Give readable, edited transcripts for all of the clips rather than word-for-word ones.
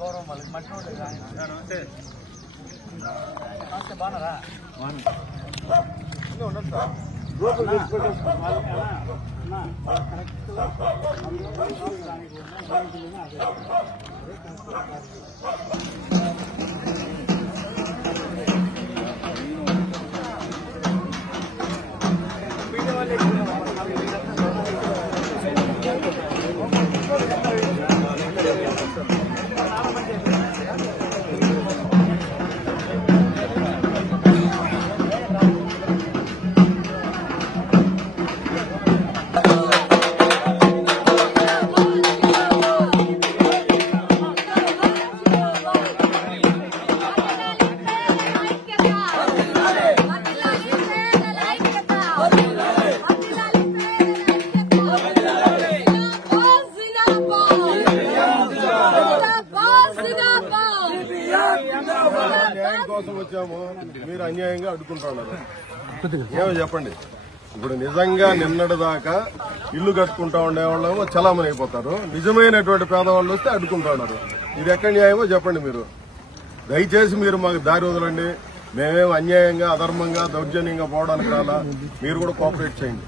గౌరవం వాళ్ళకి మట్టి బాగున్నారా ఉండదు సార్ కోసం వచ్చాము, మీరు అన్యాయంగా అడ్డుకుంటున్నారు. ఏమో చెప్పండి. ఇప్పుడు నిజంగా నిన్నటి దాకా ఇల్లు కట్టుకుంటా ఉండేవాళ్ళేమో చలామణి అయిపోతారు, నిజమైనటువంటి పేదవాళ్ళు వస్తే అడ్డుకుంటా ఉన్నారు. ఇది ఎక్కడ న్యాయమో చెప్పండి. మీరు దయచేసి మీరు మాకు దారి వదలండి. మేమేమో అన్యాయంగా అధర్మంగా దౌర్జన్యంగా పోవడానికి రాలా. మీరు కూడా కోఆపరేట్ చేయండి.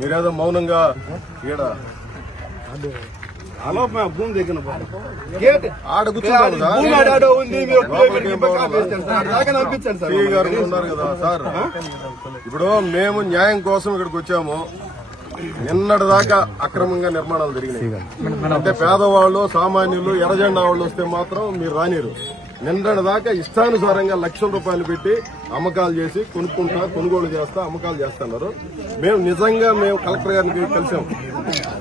మీరేదో మౌనంగా ఈడ భూమి దగ్గర ఉన్నారు కదా సార్. ఇప్పుడు మేము న్యాయం కోసం ఇక్కడికి వచ్చాము. నిన్నటి దాకా అక్రమంగా నిర్మాణాలు జరిగినాయి. అంటే పేదవాళ్ళు సామాన్యులు ఎర్రజెండా వాళ్ళు వస్తే మాత్రం మీరు రానిరు. నిన్నటి దాకా ఇష్టానుసారంగా లక్షల రూపాయలు పెట్టి అమ్మకాలు చేసి కొనుగోలు చేస్తా అమ్మకాలు చేస్తున్నారు. మేము కలెక్టర్ గారిని కలిసాం,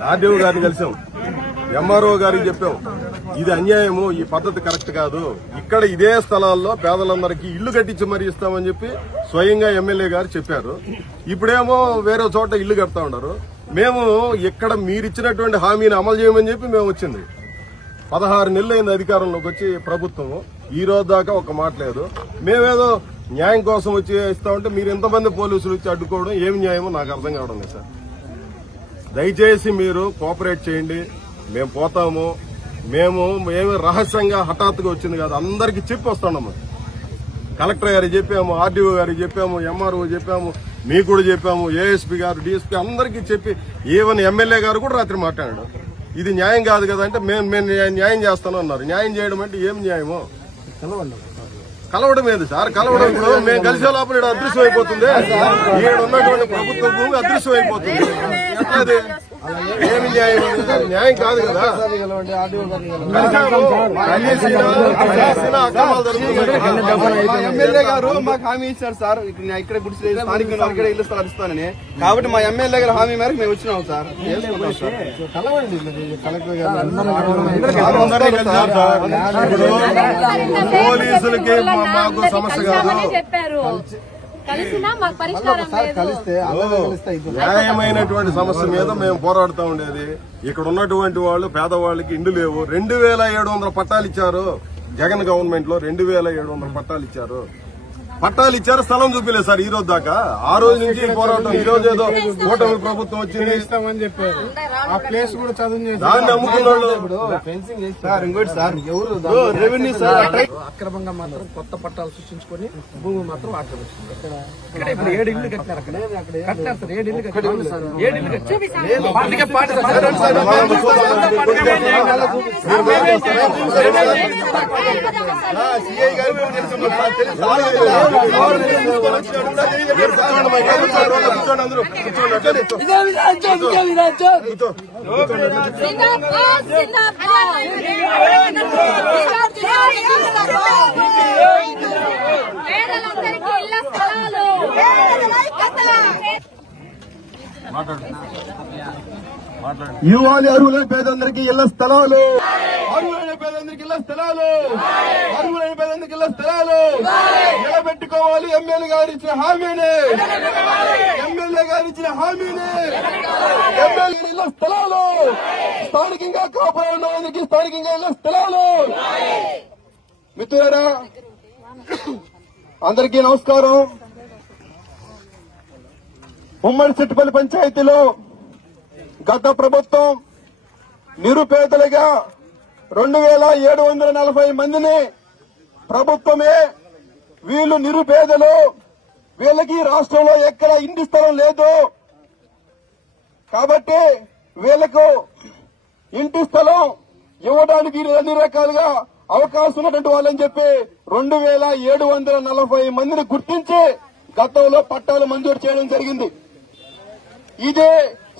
ఆర్డీఓ గారిని కలిసాం, ఎంఆర్ఓ గారికి చెప్పాం. ఇది అన్యాయము, ఈ పద్ధతి కరెక్ట్ కాదు. ఇక్కడ ఇదే స్థలాల్లో పేదలందరికీ ఇల్లు కట్టించి మరీ ఇస్తామని చెప్పి స్వయంగా ఎమ్మెల్యే గారు చెప్పారు. ఇప్పుడేమో వేరే చోట ఇల్లు కడతా ఉన్నారు. మేము ఇక్కడ మీరిచ్చినటువంటి హామీని అమలు చేయమని చెప్పి మేము వచ్చింది. 16 నెలలు అయింది అధికారంలోకి వచ్చి ప్రభుత్వం. ఈ రోజు దాకా ఒక మాట లేదు. మేమేదో న్యాయం కోసం వచ్చి ఇస్తామంటే మీరు ఎంతమంది పోలీసులు వచ్చి అడ్డుకోవడం ఏమి న్యాయమో నాకు అర్థం కావడం లేదు సార్. దయచేసి మీరు కోఆపరేట్ చేయండి. మేము పోతాము. ఏమి రహస్యంగా హఠాత్తుగా వచ్చింది కాదు, అందరికీ చెప్పి వస్తున్నాము. కలెక్టర్ గారికి చెప్పాము, ఆర్డీఓ గారికి చెప్పాము, ఎంఆర్ఓ చెప్పాము, మీకు కూడా చెప్పాము, ఏఎస్పీ గారు, డీఎస్పీ అందరికీ చెప్పి ఈవెన్ ఎమ్మెల్యే గారు కూడా రాత్రి మాట్లాడాడు. ఇది న్యాయం కాదు కదా అంటే మేము న్యాయం చేస్తాను అన్నారు. న్యాయం చేయడం అంటే ఏం న్యాయమో? కలవడం ఏది సార్? కలవడం ఇప్పుడు మేము కలిసే లోపల ఇక్కడ అదృశ్యం అయిపోతుంది. ఇక్కడ ఉన్నటువంటి ప్రభుత్వ భూమి అదృశ్యం అయిపోతుంది. ఎట్లది? ఏమి న్యాయం? న్యాయం కాదు కదా. ఎమ్మెల్యే గారు మాకు హామీ ఇచ్చారు సార్, ఇక్కడ గుడిసె ఇక్కడ ఇల్లు స్థలాలు ఇస్తానని. కాబట్టి మా ఎమ్మెల్యే గారు హామీ మేరకు మేము వచ్చినాం సార్. పోలీసులకి మాకు సమస్య కాదు. న్యాయమైనటువంటి సమస్య మీద మేము పోరాడుతూ ఉండేది. ఇక్కడ ఉన్నటువంటి వాళ్ళు పేదవాళ్ళకి ఇండ్లు లేవు. 2700 పట్టాలు ఇచ్చారు జగన్ గవర్నమెంట్ లో. 2700 పట్టాలు ఇచ్చారు. పట్టాలు ఇచ్చారు, స్థలం చూపిలేదు సార్ ఈ రోజు దాకా. ఆ రోజు నుంచి పోరాటం. ఈ రోజు ఏదో కూటమి ప్రభుత్వం వచ్చింది ఇస్తామని చెప్పారు. ఆ ప్లేస్ కూడా చదువు దాన్ని అమ్ముకున్న వాళ్ళు సార్ ఇంకోటి సార్ రెవెన్యూ సార్ అక్రమంగా మాత్రం కొత్త పట్టాలు సృష్టించుకొని భూమి మాత్రం ఆక్రమిస్తుంది. ఇక్కడ ఇప్పుడు 7 ఇళ్లు కట్టినారు. అక్కడ కట్టినారు సార్, 7 ఇళ్లు కట్టారు సార్. 7 ఇళ్లు కట్టారు. సిఐ గారు ఇవ్వాలి అర్హులైన పేదందరికీ ఇళ్ల స్థలాలు, అర్హులైన పేదలందరికీ ఇళ్ల స్థలాలు, అర్హులైన పేదలందరికీ ఇళ్ల స్థలాలు నిలబెట్టుకోవాలి. ఎమ్మెల్యే గారు ఇచ్చిన హామీని, ఎమ్మెల్యే గారు ఇచ్చిన హామీని, ఎమ్మెల్యే ఇళ్ల స్థలాలు, స్థానికంగా కాపురం ఉన్న వాళ్ళకి స్థానికంగా ఇళ్ల స్థలాలు. మిత్రులారా అందరికీ నమస్కారం. ఉమ్మడి సిట్టిపల్లి పంచాయతీలో గత ప్రభుత్వం నిరుపేదలుగా 2740 మందిని ప్రభుత్వమే వీళ్ళు నిరుపేదలు, వీళ్ళకి రాష్ట్రంలో ఎక్కడ ఇంటి స్థలం లేదు కాబట్టి వీళ్లకు ఇంటి స్థలం ఇవ్వడానికి అన్ని రకాలుగా అవకాశం ఉన్నటువంటి వాళ్ళని చెప్పి 2740 మందిని గుర్తించి గతంలో పట్టాలు మంజూరు చేయడం జరిగింది. ఇదే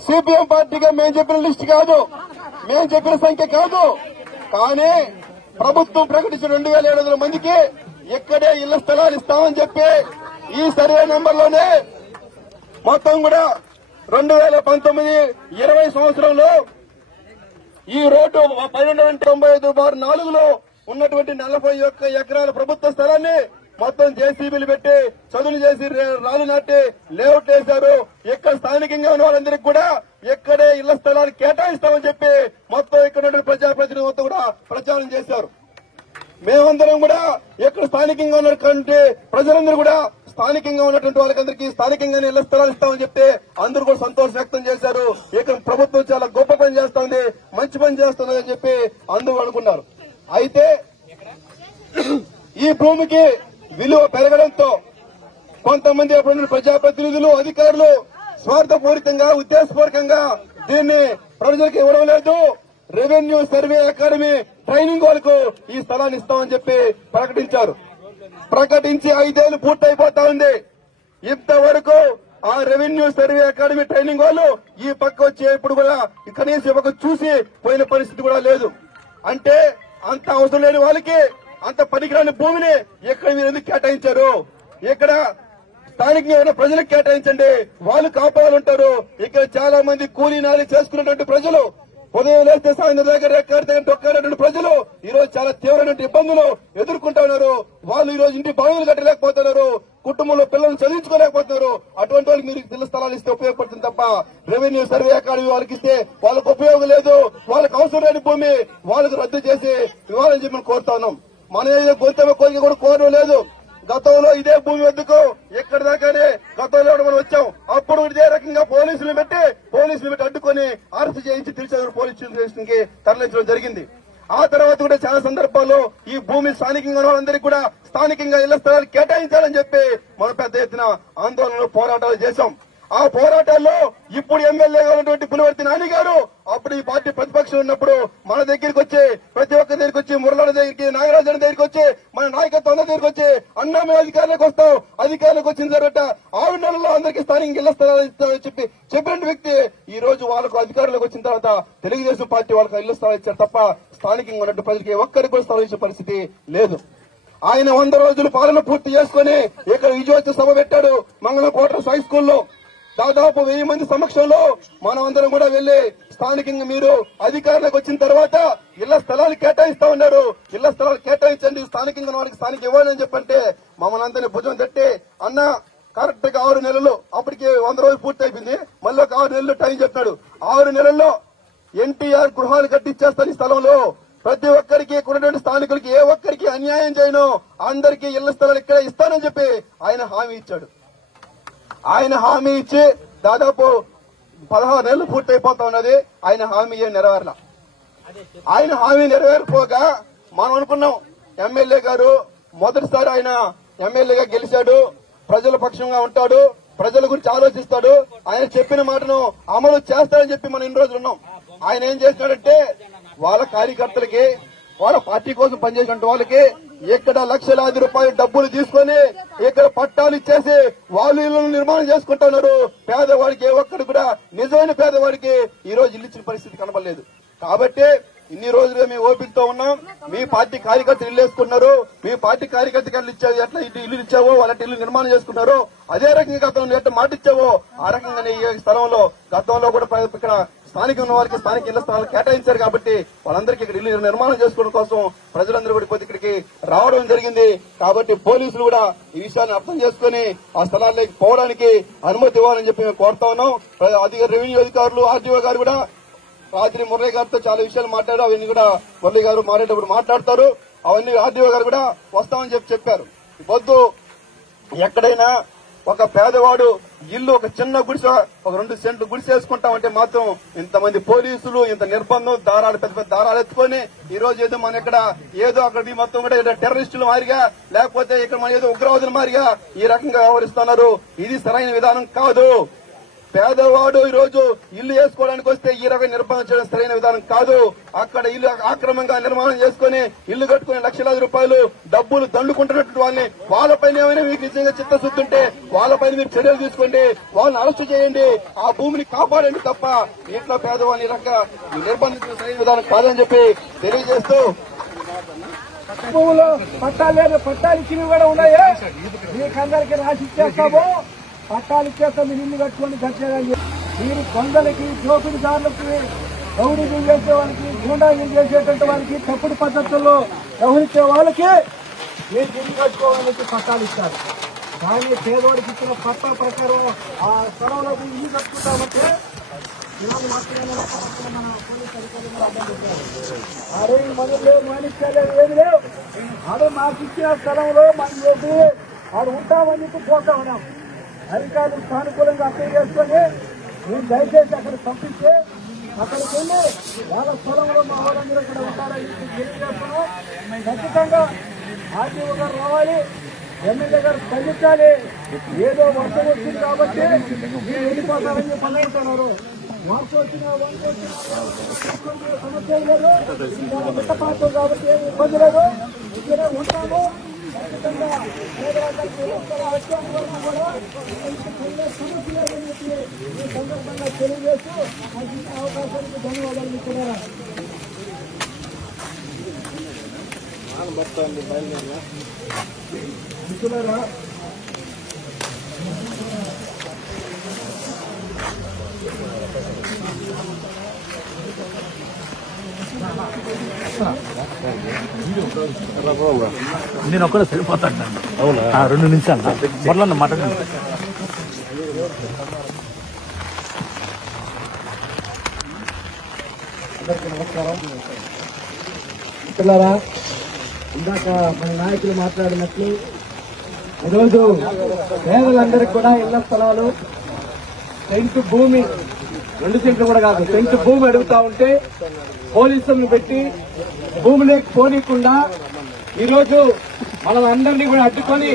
సిపిఎం పార్టీగా మేము చెప్పిన లిస్ట్ కాదు, మేము చెప్పిన సంఖ్య కాదు. కానీ ప్రభుత్వం ప్రకటించిన 2700 మందికి ఇక్కడే ఇళ్ల స్థలాలు ఇస్తామని చెప్పి ఈ సర్వే నెంబర్లోనే మొత్తం కూడా 2019-20 సంవత్సరంలో ఈ రోడ్డు 1295/4లో ఉన్నటువంటి 41 ఎకరాల ప్రభుత్వ స్థలాన్ని మొత్తం జేసీబీలు పెట్టి చదువులు చేసి రాళ్ళు నాటి లేఅవుట్ వేశారు. ఇక్కడ స్థానికంగా ఉన్న వాళ్ళందరికీ కూడా ఇక్కడే ఇళ్ల స్థలాలు కేటాయిస్తామని చెప్పి మొత్తం ఇక్కడ ప్రజాప్రతినిధులు మొత్తం కూడా ప్రచారం చేశారు. మేమందరం కూడా ఇక్కడ స్థానికంగా ఉన్నటువంటి ప్రజలందరూ కూడా స్థానికంగా ఉన్నటువంటి వాళ్ళకందరికీ స్థానికంగానే ఇళ్ల స్థలాలు ఇస్తామని చెప్తే అందరూ కూడా సంతోషం వ్యక్తం చేశారు. ఇక్కడ ప్రభుత్వం చాలా గొప్ప పని చేస్తోంది, మంచి పని చేస్తుంది అని చెప్పి అందరూ అనుకున్నారు. అయితే ఈ భూమికి విలువ పెరగడంతో కొంతమంది ప్రజాప్రతినిధులు, అధికారులు స్వార్థపూరితంగా, ఉద్దేశపూర్వకంగా దీన్ని ప్రజలకు ఇవ్వడం లేదు. రెవెన్యూ సర్వే అకాడమీ ట్రైనింగ్ వాళ్ళకు ఈ స్థలాన్ని ఇస్తామని చెప్పి ప్రకటించారు. ప్రకటించి 5 ఏళ్లు పూర్తయిపోతా ఉంది. ఇంతవరకు ఆ రెవెన్యూ సర్వే అకాడమీ ట్రైనింగ్ వాళ్ళు ఈ పక్క వచ్చే ఇప్పుడు కూడా కనీసం ఒక చూసి పోయిన పరిస్థితి కూడా లేదు. అంటే అంత అవసరం లేని వాళ్ళకి అంత పనికిరాని భూమిని ఎక్కడ మీరు ఎందుకు కేటాయించారు? ఇక్కడ స్థానికంగా ఉన్న ప్రజలకు కేటాయించండి, వాళ్ళు కాపాడాలంటారు. ఇక్కడ చాలా మంది కూలీ నాలి చేసుకున్నటువంటి ప్రజలు, ఉదయం లేస్తే సాయంత్రం దగ్గర తొక్కాడేటువంటి ప్రజలు ఈ రోజు చాలా తీవ్రమైన ఇబ్బందులు ఎదుర్కొంటా ఉన్నారు. వాళ్ళు ఈ రోజు ఇంటి బావులు కట్టలేకపోతున్నారు, కుటుంబంలో పిల్లలు చదివించుకోలేకపోతున్నారు. అటువంటి వాళ్ళకి మీరు ఇళ్ల స్థలాలు ఇస్తే ఉపయోగపడుతుంది తప్ప రెవెన్యూ సర్వే అకాడమీ వాళ్ళకి ఇస్తే వాళ్ళకు ఉపయోగం లేదు. వాళ్ళకి అవసరం లేని భూమి వాళ్ళకు రద్దు చేసి ఇవ్వాలని చెప్పి మేము కోరుతా ఉన్నాం. మన ఏదో కోరిక కూడా కోరడం లేదు. గతంలో ఇదే భూమి వద్దకు ఎక్కడి దాకానే గతంలో మనం వచ్చాం. అప్పుడు ఇదే రకంగా పోలీసులు పెట్టి అడ్డుకొని అరెస్ట్ చేయించి తిరుచానూరు పోలీస్ స్టేషన్ కి తరలించడం జరిగింది. ఆ తర్వాత కూడా చాలా సందర్భాల్లో ఈ భూమి స్థానికంగా ఉన్న వాళ్ళందరికీ కూడా స్థానికంగా ఇళ్ల స్థలాలు కేటాయించాలని చెప్పి మనం పెద్ద ఎత్తున ఆందోళనలు, పోరాటాలు చేశాం. ఆ పోరాటాల్లో ఇప్పుడు ఎమ్మెల్యేగా ఉన్నటువంటి పులివర్తి నాని గారు అప్పుడు ఈ పార్టీ ప్రతిపక్షం ఉన్నప్పుడు మన దగ్గరికి వచ్చి, ప్రతి ఒక్కరి దగ్గరికి వచ్చి, మురళ దగ్గరికి, నాగరాజు దగ్గరికి వచ్చి, మన నాయకత్వం దగ్గరికి వచ్చి, అన్నా మేము అధికారులకు వస్తాం, అధికారులకు వచ్చిన తర్వాత 6 నెలల్లో అందరికీ స్థానిక ఇళ్ల స్థలాలు ఇస్తామని చెప్పిన వ్యక్తి ఈ రోజు వాళ్ళకు అధికారులకు వచ్చిన తర్వాత తెలుగుదేశం పార్టీ వాళ్ళకు ఇళ్ల స్థలాలు ఇచ్చారు తప్ప స్థానికంగా ఉన్నట్టు ప్రజలకి ఒక్కరికి కూడా స్థలం ఇచ్చే పరిస్థితి లేదు. ఆయన 100 రోజులు పాలన పూర్తి చేసుకుని ఇక్కడ విజయోత్సవ సభ పెట్టాడు మంగళం క్వార్టర్స్ హై స్కూల్లో. దాదాపు 1000 మంది సమక్షంలో మనం అందరం కూడా వెళ్లి స్థానికంగా మీరు అధికారులకు వచ్చిన తర్వాత ఇళ్ల స్థలాలు కేటాయిస్తా ఉన్నారు, ఇళ్ల స్థలాలు కేటాయించండి, స్థానికంగా వాళ్ళకి స్థానిక ఇవ్వాలని చెప్పంటే మమ్మల్ని అందరినీ భుజం తట్టి అన్న కరెక్ట్ గా 6 నెలలు, అప్పటికి 100 రోజులు పూర్తి అయిపోయింది, మళ్ళీ ఒక 6 నెలలు టైం చెప్పాడు. 6 నెలల్లో ఎన్టీఆర్ గృహాలు కట్టించేస్తాను ఈ స్థలంలో, ప్రతి ఒక్కరికి ఉన్నటువంటి స్థానికులకి ఏ ఒక్కరికి అన్యాయం చేయను, అందరికీ ఇళ్ల స్థలాలు ఇక్కడ ఇస్తానని చెప్పి ఆయన హామీ ఇచ్చాడు. ఆయన హామీ ఇచ్చి దాదాపు 16 నెలలు పూర్తయిపోతా ఉన్నది. ఆయన హామీ నెరవేరల. ఆయన హామీ నెరవేరకపోగా మనం అనుకున్నాం ఎమ్మెల్యే గారు మొదటిసారి ఆయన ఎమ్మెల్యేగా గెలిచాడు, ప్రజల పక్షంగా ఉంటాడు, ప్రజల గురించి ఆలోచిస్తాడు, ఆయన చెప్పిన మాటను అమలు చేస్తాడని చెప్పి మనం ఇన్ని రోజులు ఉన్నాం. ఆయన ఏం చేసినాడంటే వాళ్ళ కార్యకర్తలకి, వాళ్ళ పార్టీ కోసం పనిచేసిన వాళ్ళకి ఇక్కడ లక్షలాది రూపాయలు డబ్బులు తీసుకొని ఇక్కడ పట్టాలు ఇచ్చేసి వాళ్ళు ఇళ్లను నిర్మాణం చేసుకుంటున్నారు. పేదవాడికి ఏ ఒక్కడు కూడా నిజమైన పేదవాడికి ఈ రోజు ఇల్లు ఇచ్చిన పరిస్థితి కనబడలేదు. కాబట్టి ఇన్ని రోజులుగా మేము ఓపికతో ఉన్నాం. మీ పార్టీ కార్యకర్తలు ఇల్లు వేసుకున్నారు, మీ పార్టీ కార్యకర్తలు ఇచ్చావు, ఎట్లా ఇల్లు ఇచ్చావో వాళ్ళ ఇల్లు నిర్మాణం చేసుకున్నారు, అదే రకంగా గతంలో ఎట్లా మాట ఇచ్చావో ఆ రకంగానే ఈ స్థలంలో గతంలో కూడా ఇక్కడ స్థానిక ఉన్న వారికి స్థానిక ఇళ్ల స్థలాలు కేటాయించారు. కాబట్టి వాళ్ళందరికీ ఇక్కడ ఇల్లు నిర్మాణం చేసుకోవడం కోసం ప్రజలందరూ కూడా ఇక్కడికి రావడం జరిగింది. కాబట్టి పోలీసులు కూడా ఈ విషయాన్ని అర్థం చేసుకుని ఆ స్థలాల్లోకి పోవడానికి అనుమతి ఇవ్వాలని చెప్పి మేము కోరుతా ఉన్నాం. రెవెన్యూ అధికారులు, ఆర్టీఓ గారు కూడా రాత్రి మురళి గారితో చాలా విషయాలు మాట్లాడారు. అవన్నీ కూడా మురళి గారు మారేటప్పుడు మాట్లాడతారు. అవన్నీ ఆర్టీఓ గారు కూడా వస్తామని చెప్పారు. వద్దు, ఎక్కడైనా ఒక పేదవాడు ఇల్లు ఒక చిన్న గుడిసె, ఒక 2 సెంట్లు గుడిసె వేసుకుంటామంటే మాత్రం ఇంతమంది పోలీసులు, ఇంత నిర్బంధం, దారాలు, పెద్ద పెద్ద దారాలు ఎత్తుకొని ఈ రోజు ఏదో మన ఇక్కడ ఏదో అక్కడ మొత్తం కూడా టెర్రరిస్టుల మారిగా, లేకపోతే ఇక్కడ మన ఏదో ఉగ్రవాదుల మారిగా ఈ రకంగా వ్యవహరిస్తున్నారు. ఇది సరైన విధానం కాదు. పేదవాడు ఈ రోజు ఇల్లు వేసుకోవడానికి వస్తే ఈ రకంగా నిర్బంధం చేయడం సరైన విధానం కాదు. అక్కడ ఇల్లు అక్రమంగా నిర్మాణం చేసుకుని ఇల్లు కట్టుకుని లక్షలాది రూపాయలు డబ్బులు దండుకుంటున్నట్టు వాళ్ళపైన ఏమైనా మీకు నిజంగా చిత్తశుద్ధి ఉంటే వాళ్ళపైన మీరు చర్యలు తీసుకోండి, వాళ్ళని అరెస్టు చేయండి, ఆ భూమిని కాపాడండి తప్ప ఇట్లా పేదవాడిని ఈ రకంగా నిర్బంధించిన సరైన విధానం కాదని చెప్పి తెలియజేస్తూ భూములు పట్టాలు పట్టాలు ఇచ్చినవి కూడా ఉన్నాయా? మీకందరికీ రాసి ఇచ్చేస్తాము, పట్టాలు ఇచ్చేస్తాం, మీరు ఇల్లు కట్టుకొని కట్టేదని. మీరు కొందరికి, దోపిడీదారులకి, రౌడీలు చేసే వాళ్ళకి, గూండాలు చేసేటువంటి వాళ్ళకి, తప్పుడు పద్ధతుల్లో వ్యవహరించే వాళ్ళకి మీరు ఇల్లు కట్టుకోవాలని పట్టాలు ఇస్తారు. కానీ పేదవాడికి ఇచ్చిన పట్టా ప్రకారం ఆ స్థలంలో ఇల్లు కట్టుకుంటామంటే అరే మనకు లేవు, మానిచ్చాలేదు, ఏమి లేవు. అదే మాకు ఇచ్చిన స్థలంలో మనం చేసి ఆడు ఉంటామని చెప్పి పోతా ఉన్నాం. అధికారులు సానుకూలంగా అప్లై చేసుకొని మీరు దయచేసి అక్కడ పంపిస్తే అక్కడికి వెళ్ళి వాళ్ళ స్థలంలో మా వాళ్ళందరూ ఇక్కడ ఉంటారని తెలియజేస్తున్నాం. ఖచ్చితంగా ఆర్టీఓ గారు రావాలి, ఎమ్మెల్యే గారు స్పందించాలి. ఏదో వర్షం వచ్చింది కాబట్టి మీరు వెళ్ళిపోతారని చెప్పి అనుకుంటున్నారు. వర్షం వచ్చినా సమస్య లేదు, మిట్టపాత్రం కాబట్టి ఏమి ఇబ్బంది లేదు, ఇక్కడే ఉంటాము. ఖచ్చితంగా వచ్చేంత వరకు కూడా సమస్య లేదని చెప్పి ఈ సందర్భంగా తెలియజేస్తూ నాకు ఇచ్చిన అవకాశానికి ధన్యవాదాలు మిత్రులారా. మిత్రులారా, నేను ఒక్కడే సరిపోతాను. అవునా? 2 నిమిషాలు మొదలన్న మాట్లాడండి. నమస్కారం మిత్రులారా. ఇందాక మన నాయకులు మాట్లాడినట్లు ఈరోజు పేదలందరికీ కూడా ఇళ్ల స్థలాలు, సెంటు భూమి, 2 సెంట్లు కూడా కాదు, సెంటు భూమి అడుగుతా ఉంటే పోలీసులను పెట్టి భూమిలోకి పోనీయకుండా ఈరోజు మనల్ని అందరినీ కూడా అడ్డుకొని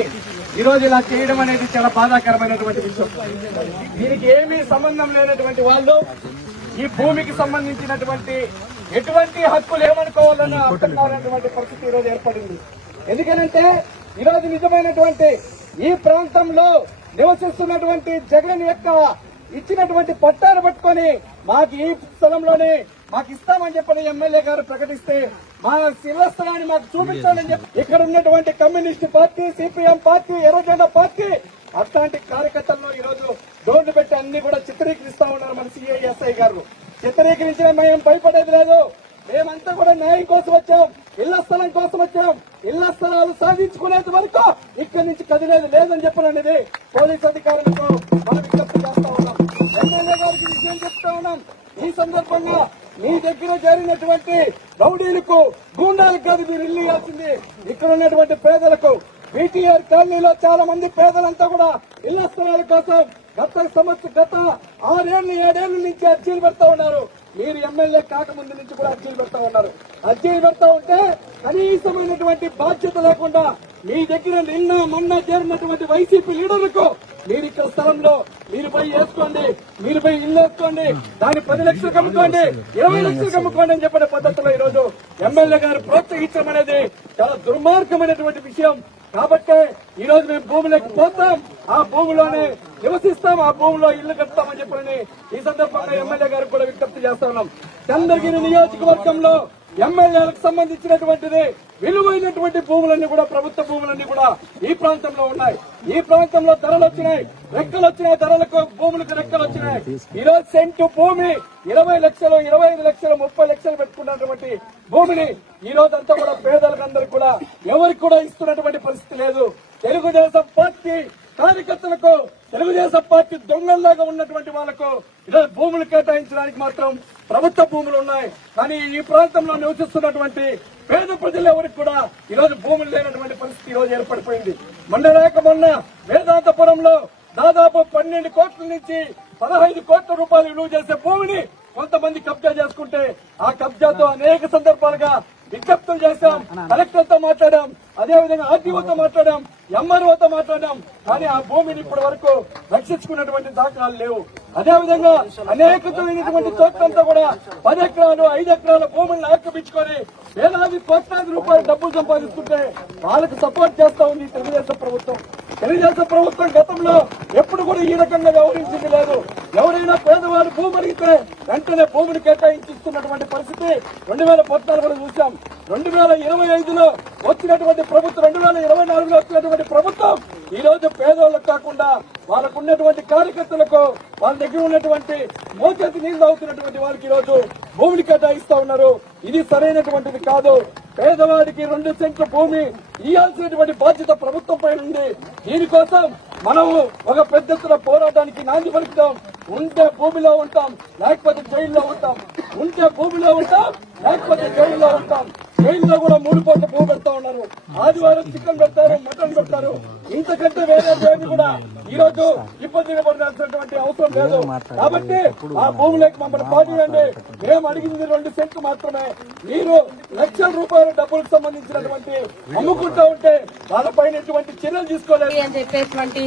ఈరోజు ఇలా చేయడం అనేది చాలా బాధాకరమైనటువంటి విషయం. దీనికి ఏమీ సంబంధం లేనటువంటి వాళ్ళు ఈ భూమికి సంబంధించినటువంటి ఎటువంటి హక్కులు ఏమనుకోవాలన్న అర్థం కావాలన్నటువంటి పరిస్థితి ఈరోజు ఏర్పడింది. ఎందుకనంటే ఈరోజు నిజమైనటువంటి ఈ ప్రాంతంలో నివసిస్తున్నటువంటి జగన్ యొక్క ఇచ్చినటువంటి పట్టాలు పట్టుకొని మాకు ఈ స్థలంలోనే మాకు ఇస్తామని చెప్పని ఎమ్మెల్యే గారు ప్రకటిస్తే మా ఇళ్ల స్థలాన్ని మాకు చూపించాలని చెప్పి ఇక్కడ ఉన్నటువంటి కమ్యూనిస్టు పార్టీ, సిపిఎం పార్టీ, ఎర్రజెండా పార్టీ అట్లాంటి కార్యకర్తల్లో ఈరోజు రోడ్డు పెట్టి అన్ని కూడా చిత్రీకరిస్తా ఉన్నారు మన సిఐఎస్ఐ గారు. చిత్రీకరించిన మేము భయపడేది లేదు. మేమంతా కూడా న్యాయం కోసం వచ్చాం, ఇళ్ల స్థలం కోసం వచ్చాం. ఇళ్ల స్థలాలు సాధించుకునేంత వరకు ఇక్కడి నుంచి కదిలేదు లేదని చెప్పననేది పోలీస్ అధికారులకు మనం విజ్ఞప్తి చేస్తా ఉన్నాం. ఎమ్మెల్యే గారికి విషయం చెప్తా ఉన్నాం. ఈ సందర్భంగా మీ దగ్గర జరిగినటువంటి రౌడీలకు గూండాలకు కాదు మీరు ఇల్లు ఇవ్వాల్సింది, ఇక్కడ ఉన్నటువంటి పేదలకు. బీటీఆర్ కాలనీలో చాలా మంది పేదలంతా కూడా ఇళ్ల స్థలాల కోసం గత 6 ఏళ్లు 7 ఏళ్ల నుంచి అర్జీలు పెడతా ఉన్నారు. మీరు ఎమ్మెల్యే కాకముందు నుంచి కూడా అర్జీలు పెడతా ఉన్నారు. అర్జీలు పెడతా ఉంటే కనీసమైనటువంటి బాధ్యత లేకుండా మీ దగ్గర నిన్న మొన్న చేరినటువంటి వైసీపీ లీడర్లకు మీరు ఇక్కడ స్థలంలో మీరు పోయి వేసుకోండి, మీరు పోయి ఇల్లు వేసుకోండి, దాన్ని 10 లక్షలకు అమ్ముకోండి, 20 లక్షలకు అమ్ముకోండి అని చెప్పిన పద్ధతిలో ఈ రోజు ఎమ్మెల్యే గారు ప్రోత్సహించడం అనేది చాలా దుర్మార్గమైనటువంటి విషయం. కాబట్టి ఈ రోజు మేము భూములకు పోతాం, ఆ భూమిలోనే నివసిస్తాం, ఆ భూమిలో ఇల్లు కడతామని చెప్పని ఈ సందర్భంగా ఎమ్మెల్యే గారికి కూడా విజ్ఞప్తి చేస్తా ఉన్నాం. చంద్రగిరి నియోజకవర్గంలో ఎమ్మెల్యేలకు సంబంధించినటువంటిది విలువైనటువంటి భూములన్నీ కూడా ప్రభుత్వ భూములన్నీ కూడా ఈ ప్రాంతంలో ఉన్నాయి. ఈ ప్రాంతంలో ధరలు వచ్చినాయి, రెక్కలు వచ్చినాయి, ధరలకు భూములకు రెక్కలు వచ్చినాయి. ఈ రోజు సెంటు భూమి 20 లక్షలు 25 లక్షలు 30 లక్షలు పెట్టుకున్నటువంటి భూమిని ఈ రోజు అంతా కూడా పేదలందరికీ కూడా ఎవరికి కూడా ఇస్తున్నటువంటి పరిస్థితి లేదు. తెలుగుదేశం పార్టీ కార్యకర్తలకు, తెలుగుదేశం పార్టీ దొంగల్లాగా ఉన్నటువంటి వాళ్లకు ఈరోజు భూములు కేటాయించడానికి మాత్రం ప్రభుత్వ భూములు ఉన్నాయి. కానీ ఈ ప్రాంతంలో నివసిస్తున్నటువంటి పేద ప్రజలు ఎవరికి కూడా ఈరోజు భూములు లేనటువంటి పరిస్థితి ఈ రోజు ఏర్పడిపోయింది. మొన్న వేదాంతపురంలో దాదాపు 12 కోట్ల నుంచి 15 కోట్ల రూపాయలు విలువ చేసే భూమిని కొంతమంది కబ్జా చేసుకుంటే ఆ కబ్జాతో అనేక సందర్భాలుగా విజ్ఞప్తులు చేశాం, కలెక్టర్తో మాట్లాడాం, అదేవిధంగా ఆర్టీఓతో మాట్లాడాం, ఎంఆర్ఓతో మాట్లాడాం. కానీ ఆ భూమిని ఇప్పటి వరకు రక్షించుకున్నటువంటి దాఖలాలు లేవు. అదేవిధంగా అనేకమైనటువంటి చోట్లంతా కూడా 10 ఎకరాలు 5 ఎకరాల భూములను ఆక్రమించుకొని వేలాది కోట్లాది రూపాయలు డబ్బులు సంపాదిస్తుంటే వాళ్ళకు సపోర్ట్ చేస్తా ఉంది తెలుగుదేశం ప్రభుత్వం. తెలుగుదేశం ప్రభుత్వం గతంలో ఎప్పుడు కూడా ఈ రకంగా వ్యవహరించింది లేదు. ఎవరైనా పేదవాడు భూమి అడిగితే వెంటనే భూమిని కేటాయించిస్తున్నటువంటి పరిస్థితి 2014లో చూశాం. 2025లో వచ్చినటువంటి ప్రభుత్వం, 2024లో వచ్చినటువంటి ప్రభుత్వం ఈ రోజు పేదోళ్లకు కాకుండా వాళ్ళకు ఉన్నటువంటి కార్యకర్తలకు, వాళ్ళ దగ్గర ఉన్నటువంటి మోచేతి నీళ్లు అవుతున్నటువంటి వాళ్ళకి ఈ రోజు భూమిని కేటాయిస్తా ఉన్నారు. ఇది సరైనటువంటిది కాదు. పేదవాడికి 2 సెంట్ల భూమి ఇవ్వాల్సినటువంటి బాధ్యత ప్రభుత్వం పైన ఉంది. దీనికోసం మనము ఒక పెద్ద ఎత్తున పోరాటానికి నాంది పలుకుతాం. ఉంటే భూమిలో ఉంటాం, లేకపోతే జైల్లో ఉంటాం. ఉంటే భూమిలో ఉంటాం, లేకపోతే జైల్లో ఉంటాం. జైల్లో కూడా 3 పూట్ల భూమి పెడతా ఉన్నారు. ఆదివారం చికెన్ పెడతారు, మటన్ పెడతారు. ఇంతకంటే వేరే దేని కూడా ఈ రోజు ఇబ్బందిగా పడాల్సినటువంటి అవసరం లేదు. కాబట్టి ఆ భూములకు మమ్మల్ని పాటియండి. మేము అడిగింది 2 సెంట్లు మాత్రమే. మీరు లక్షల రూపాయల డబ్బులకు సంబంధించినటువంటి అమ్ముకుంటా ఉంటే వాళ్ళపైన ఎటువంటి చర్యలు తీసుకోలేదు అని చెప్పేటువంటి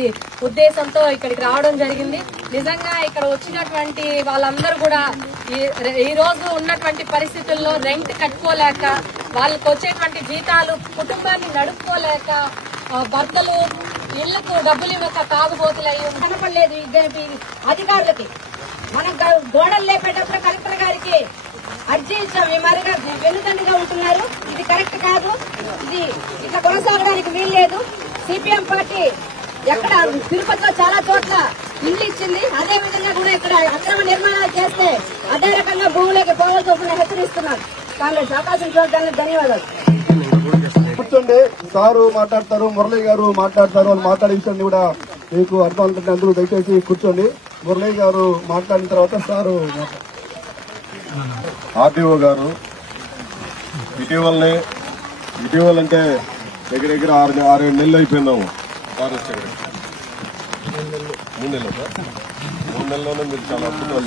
ఉద్దేశంతో ఇక్కడికి రావడం జరిగింది. నిజంగా ఇక్కడ వచ్చినటువంటి వాళ్ళందరూ కూడా ఈ రోజు ఉన్నటువంటి పరిస్థితుల్లో రెంట్ కట్టుకోలేక, వాళ్ళకి వచ్చేటువంటి జీతాలు కుటుంబాన్ని నడుపుకోలేక, భర్తలు ఇళ్లకు డబ్బులు ఇవ్వక తాగుబోతులయ్యి కనపడలేదు. అధికారులకి మనం గోడలు లేపేటప్పుడు కలెక్టర్ గారికి అర్జీ ఇచ్చాం. ఈ మరిగా వెన్నుదండుగా ఉంటున్నారు. ఇది కరెక్ట్ కాదు. ఇది ఇట్లా కొనసాగడానికి వీల్లేదు. సిపిఎం పార్టీ ఎక్కడ తిరుపతిలో చాలా చోట్ల ఇల్లు ఇచ్చింది. అదే విధంగా కూడా ఇక్కడ అక్రమ నిర్మాణాలు చేస్తే అదే రకంగా భూములకి పోవాల్సి వస్తుందని హెచ్చరిస్తున్నారు. కాంగ్రెస్ అవకాశం చూడడానికి ధన్యవాదాలు. కూర్చోండి, సారు మాట్లాడతారు, మురళి గారు మాట్లాడతారు. వాళ్ళు మాట్లాడే విషయాన్ని కూడా మీకు అర్థం అవుతుంది. అందరూ దయచేసి కూర్చోండి. మురళి గారు మాట్లాడిన తర్వాత సారు ఆర్టీఓ గారు ఇటీవలంటే దగ్గర 6-7 నెలలు అయిపోయిందాము. సార్ వచ్చాడు 3 నెలలు సార్. 3 నెలల్లోనే మీరు చాలా అద్భుతాలు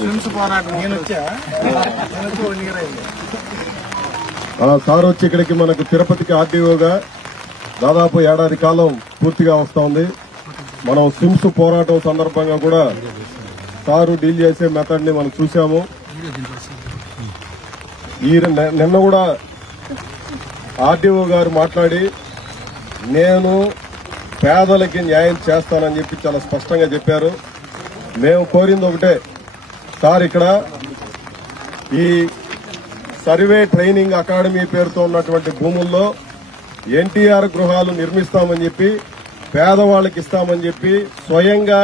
సార్ వచ్చి ఇక్కడికి మనకు తిరుపతికి ఆర్టీఓగా దాదాపు 1 ఏడాది కాలం పూర్తిగా వస్తా ఉంది. మనం సిమ్స్ పోరాటం సందర్భంగా కూడా సారు డీల్ చేసే మెథడ్ ని మనం చూసాము. నిన్న కూడా ఆర్టీఓ గారు మాట్లాడి నేను పేదలకి న్యాయం చేస్తానని చెప్పి చాలా స్పష్టంగా చెప్పారు. మేము కోరింది ఒకటే, సార్ ఇక్కడ ఈ సర్వే ట్రైనింగ్ అకాడమీ పేరుతో ఉన్నటువంటి భూముల్లో ఎన్టీఆర్ గృహాలు నిర్మిస్తామని చెప్పి పేదవాళ్ళకి ఇస్తామని చెప్పి స్వయంగా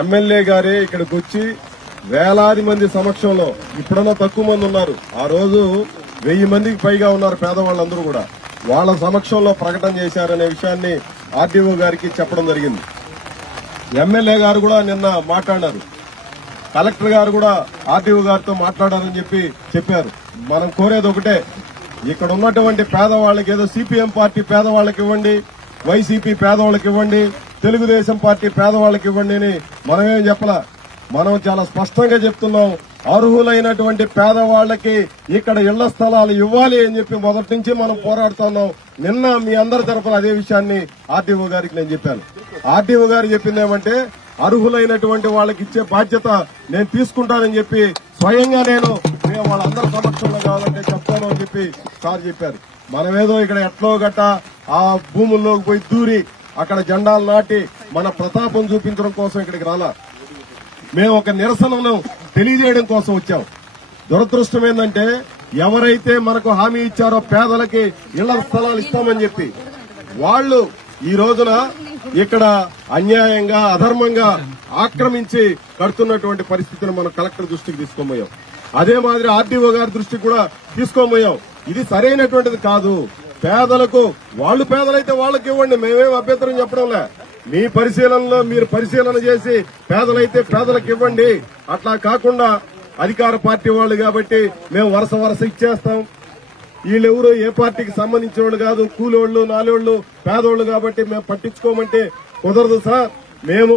ఎమ్మెల్యే గారే ఇక్కడికి వచ్చి వేలాది మంది సమక్షంలో, ఇప్పుడన్నా తక్కువ మంది ఉన్నారు, ఆ రోజు 1000 మందికి పైగా ఉన్నారు పేదవాళ్ళందరూ కూడా. వాళ్ళ సమక్షంలో ప్రకటన చేశారనే విషయాన్ని ఆర్డీఓ గారికి చెప్పడం జరిగింది. ఎమ్మెల్యే గారు కూడా నిన్న మాట్లాడారు, కలెక్టర్ గారు కూడా ఆర్డీఓ గారితో మాట్లాడారని చెప్పారు. మనం కోరేది ఒకటే, ఇక్కడ ఉన్నటువంటి పేదవాళ్ళకి ఏదో సిపిఎం పార్టీ పేదవాళ్ళకి ఇవ్వండి, వైసీపీ పేదవాళ్ళకి ఇవ్వండి, తెలుగుదేశం పార్టీ పేదవాళ్ళకి ఇవ్వండి అని మనమేం చెప్పలా. మనం చాలా స్పష్టంగా చెప్తున్నాం, అర్హులైనటువంటి పేదవాళ్లకి ఇక్కడ ఇళ్ల స్థలాలు ఇవ్వాలి అని చెప్పి మొదటి నుంచి మనం పోరాడుతున్నాం. నిన్న మీ అందరి తరఫున అదే విషయాన్ని ఆర్డీఓ గారికి నేను చెప్పాను. ఆర్డీఓ గారు చెప్పింది ఏమంటే, అర్హులైనటువంటి వాళ్ళకి ఇచ్చే బాధ్యత నేను తీసుకుంటానని చెప్పి స్వయంగా నేను వాళ్ళందరి సమక్షంలో కావాలంటే చెప్తాను అని చెప్పి సార్ చెప్పారు. మనమేదో ఇక్కడ ఎట్లో గట్ట ఆ భూముల్లోకి పోయి దూరి అక్కడ జెండాలు నాటి మన ప్రతాపం చూపించడం కోసం ఇక్కడికి రాలా. మేము ఒక నిరసనను తెలియజేయడం కోసం వచ్చాం. దురదృష్టం ఏంటంటే, ఎవరైతే మనకు హామీ ఇచ్చారో పేదలకి ఇళ్ల స్థలాలు ఇస్తామని చెప్పి వాళ్ళు ఈ రోజున ఇక్కడ అన్యాయంగా అధర్మంగా ఆక్రమించి కడుతున్నటువంటి పరిస్థితిని మనం కలెక్టర్ దృష్టికి తీసుకోబోయాం. అదే మాదిరి ఆర్డీఓ గారి దృష్టికి కూడా తీసుకోబోయాం. ఇది సరైనటువంటిది కాదు. పేదలకు వాళ్ళు పేదలైతే వాళ్ళకి ఇవ్వండి, మేమేం అభ్యంతరం చెప్పడంలే. మీ పరిశీలనలో మీరు పరిశీలన చేసి పేదలైతే పేదలకు ఇవ్వండి. అట్లా కాకుండా అధికార పార్టీ వాళ్ళు కాబట్టి మేము వరుస ఇచ్చేస్తాం, వీళ్ళెవరు ఏ పార్టీకి సంబంధించిన వాళ్ళు కాదు, కూలోళ్లు నాలోళ్లు పేదోళ్లు కాబట్టి మేము పట్టించుకోమంటే కుదరదు సార్. మేము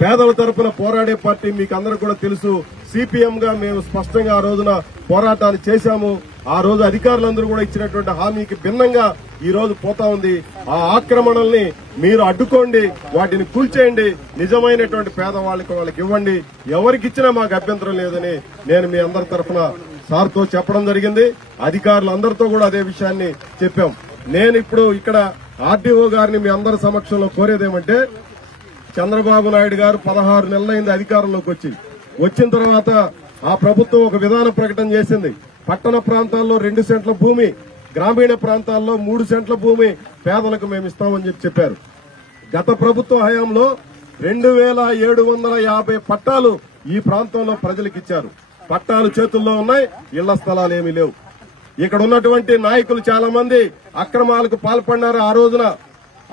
పేదల తరపున పోరాడే పార్టీ మీకు అందరూ కూడా తెలుసు. సిపిఎం గా మేము స్పష్టంగా ఆ రోజున పోరాటాలు చేశాము. ఆ రోజు అధికారులందరూ కూడా ఇచ్చినటువంటి హామీకి భిన్నంగా ఈ రోజు పోతా ఉంది. ఆ ఆక్రమణల్ని మీరు అడ్డుకోండి, వాటిని కూల్చేయండి, నిజమైనటువంటి పేదవాళ్ళకి వాళ్ళకి ఇవ్వండి, ఎవరికి ఇచ్చినా మాకు అభ్యంతరం లేదని నేను మీ అందరి తరఫున సార్తో చెప్పడం జరిగింది. అధికారులందరితో కూడా అదే విషయాన్ని చెప్పాం. నేను ఇప్పుడు ఇక్కడ ఆర్డీఓ గారిని మీ అందరి సమక్షంలో కోరేదేమంటే, చంద్రబాబు నాయుడు గారు 16 నెలలైంది అధికారంలోకి వచ్చిన తర్వాత ఆ ప్రభుత్వం ఒక విధాన ప్రకటన చేసింది. పట్టణ ప్రాంతాల్లో 2 సెంట్ల భూమి, గ్రామీణ ప్రాంతాల్లో 3 సెంట్ల భూమి పేదలకు మేము ఇస్తామని చెప్పారు. గత ప్రభుత్వ హయాంలో 2750 పట్టాలు ఈ ప్రాంతంలో ప్రజలకు ఇచ్చారు. పట్టాలు చేతుల్లో ఉన్నాయి, ఇళ్ల స్థలాలు ఏమీ లేవు. ఇక్కడ ఉన్నటువంటి నాయకులు చాలా మంది అక్రమాలకు పాల్పడినారు.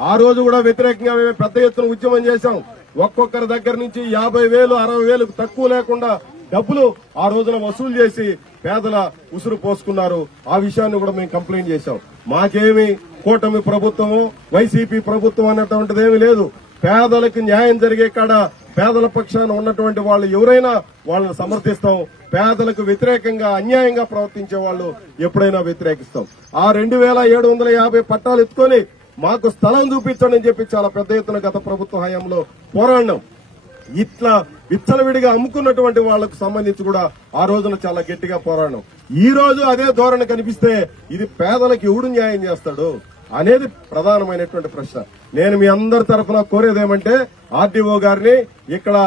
ఆ రోజు కూడా వ్యతిరేకంగా మేము పెద్ద ఎత్తున ఉద్యమం చేశాం. ఒక్కొక్కరి దగ్గర నుంచి 50,000, 60,000 తక్కువ లేకుండా డబ్బులు ఆ రోజున వసూలు చేసి పేదల ఉసురు పోసుకున్నారు. ఆ విషయాన్ని కూడా మేము కంప్లైంట్ చేశాం. మాకేమి కూటమి ప్రభుత్వము వైసీపీ ప్రభుత్వం అన్నటువంటిది ఏమీ లేదు. పేదలకు న్యాయం జరిగే కాడ పేదల పక్షాన ఉన్నటువంటి వాళ్ళు ఎవరైనా వాళ్ళని సమర్థిస్తాం. పేదలకు వ్యతిరేకంగా అన్యాయంగా ప్రవర్తించే వాళ్ళు ఎప్పుడైనా వ్యతిరేకిస్తాం. ఆ 2750 పట్టాలు ఎత్తుకొని మాకు స్థలం చూపించండి అని చెప్పి చాలా పెద్ద ఎత్తున గత ప్రభుత్వ హయాంలో పోరాడినాం. ఇట్లా విచ్చలవిడిగా అమ్ముకున్నటువంటి వాళ్లకు సంబంధించి కూడా ఆ రోజున చాలా గట్టిగా పోరాడినాం. ఈ రోజు అదే ధోరణి కనిపిస్తే ఇది పేదలకు ఎవడు న్యాయం చేస్తాడు అనేది ప్రధానమైనటువంటి ప్రశ్న. నేను మీ అందరి తరఫున కోరేదేమంటే, ఆర్డీఓ గారిని ఇక్కడ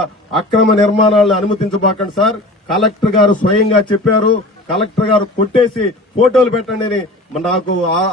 అక్రమ నిర్మాణాలను అనుమతించబాకండి సార్. కలెక్టర్ గారు స్వయంగా చెప్పారు, కలెక్టర్ గారు కొట్టేసి ఫోటోలు పెట్టండి అని నాకు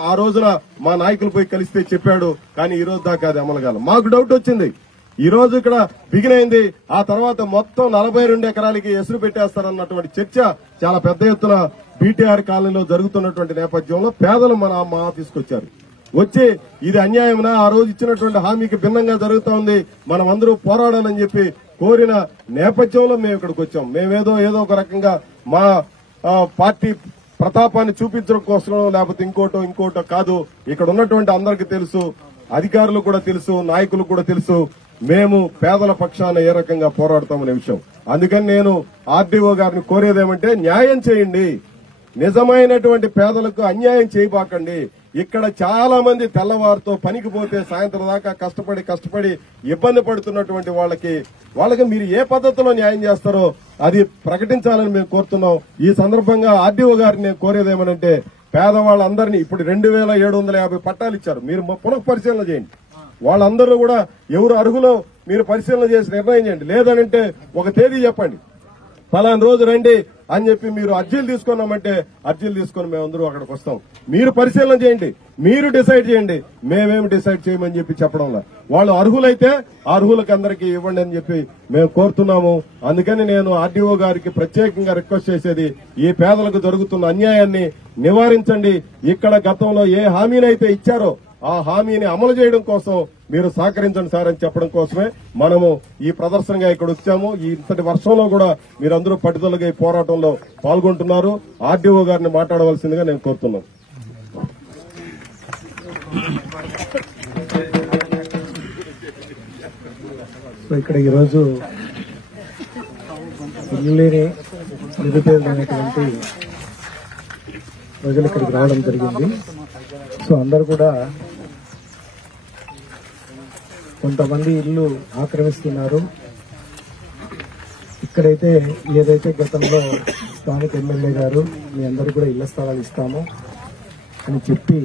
ఆ రోజున మా నాయకులు పోయి కలిస్తే చెప్పాడు. కానీ ఈ రోజు దాకా అది అమలు కాలేదు. మాకు డౌట్ వచ్చింది. ఈ రోజు ఇక్కడ బిగినైంది, ఆ తర్వాత మొత్తం 42 ఎకరాలకి ఎసురు పెట్టేస్తారన్నటువంటి చర్చ చాలా పెద్ద ఎత్తున బీటీఆర్ కాలనీలో జరుగుతున్నటువంటి నేపథ్యంలో పేదలు మా ఆఫీస్కి వచ్చారు. వచ్చి ఇది అన్యాయమనా, ఆ రోజు ఇచ్చినటువంటి హామీకి భిన్నంగా జరుగుతా ఉంది, మనం అందరూ పోరాడాలని చెప్పి కోరిన నేపథ్యంలో మేము ఇక్కడికి వచ్చాం. మేమేదో ఒక రకంగా మా పార్టీ ప్రతాపాన్ని చూపించడం కోసం లేకపోతే ఇంకోటో కాదు. ఇక్కడ ఉన్నటువంటి అందరికీ తెలుసు, అధికారులు కూడా తెలుసు, నాయకులు కూడా తెలుసు, మేము పేదల పక్షాన ఏ రకంగా పోరాడతామనే విషయం. అందుకని నేను ఆర్డీఓ గారిని కోరేదేమంటే, న్యాయం చేయండి, నిజమైనటువంటి పేదలకు అన్యాయం చేయబాకండి. ఇక్కడ చాలా మంది తెల్లవారితో పనికి పోతే సాయంత్రం దాకా కష్టపడి ఇబ్బంది పడుతున్నటువంటి వాళ్ళకి మీరు ఏ పద్ధతిలో న్యాయం చేస్తారో అది ప్రకటించాలని మేము కోరుతున్నాం. ఈ సందర్భంగా ఆర్డీఓ గారిని నేను కోరేదేమనంటే, పేదవాళ్ళందరినీ ఇప్పుడు 2750 పట్టాలు ఇచ్చారు, మీరు పునః పరిశీలన చేయండి. వాళ్ళందరూ కూడా ఎవరు అర్హులో మీరు పరిశీలన చేసి నిర్ణయం చేయండి. లేదనంటే ఒక తేదీ చెప్పండి, ఫలానా రోజు రండి, అని చెప్పి మీరు అర్జీలు తీసుకున్నామంటే అర్జీలు తీసుకొని మేమందరూ అక్కడికి వస్తాం. మీరు పరిశీలన చేయండి, మీరు డిసైడ్ చేయండి, మేమేమి డిసైడ్ చేయమని చెప్పి చెప్పడంలో. వాళ్ళు అర్హులైతే అర్హులకు అందరికీ ఇవ్వండి అని చెప్పి మేము కోరుతున్నాము. అందుకని నేను ఆర్డీఓ గారికి ప్రత్యేకంగా రిక్వెస్ట్ చేసేది, ఈ పేదలకు జరుగుతున్న అన్యాయాన్ని నివారించండి. ఇక్కడ గతంలో ఏ హామీనైతే ఇచ్చారో ఆ హామీని అమలు చేయడం కోసం మీరు సహకరించండి సార్ అని చెప్పడం కోసమే మనము ఈ ప్రదర్శనగా ఇక్కడ వచ్చాము. ఇంతటి వర్షంలో కూడా మీరందరూ పట్టుదలగా ఈ పోరాటంలో పాల్గొంటున్నారు. ఆర్డీఓ గారిని మాట్లాడవలసిందిగా నేను కోరుతున్నాను. ఇక్కడ ఈరోజు ఇల్లు లేని నిరుపేదలైనటువంటి ప్రజలు ఇక్కడికి రావడం జరిగింది. సో అందరు కూడా కొంతమంది ఇల్లు ఆక్రమిస్తున్నారు. ఇక్కడైతే ఏదైతే గతంలో స్థానిక ఎమ్మెల్యే గారు మీ అందరూ కూడా ఇళ్ల స్థలాలు ఇస్తాము అని చెప్పి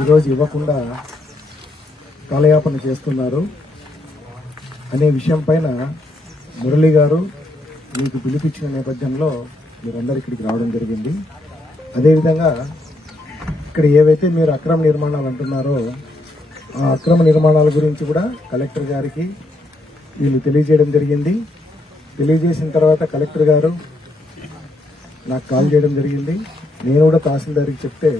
ఈరోజు ఇవ్వకుండా కాలయాపన చేస్తున్నారు అనే విషయం పైన మురళి గారు మీకు పిలిపించిన నేపథ్యంలో మీరందరూ ఇక్కడికి రావడం జరిగింది. అదేవిధంగా ఇక్కడ ఏవైతే మీరు అక్రమ నిర్మాణాలు అంటున్నారో ఆ అక్రమ నిర్మాణాల గురించి కూడా కలెక్టర్ గారికి వీళ్ళు తెలియజేయడం జరిగింది. తెలియజేసిన తర్వాత కలెక్టర్ గారు నాకు కాల్ చేయడం జరిగింది. నేను కూడా తహసీల్దార్కి చెప్తే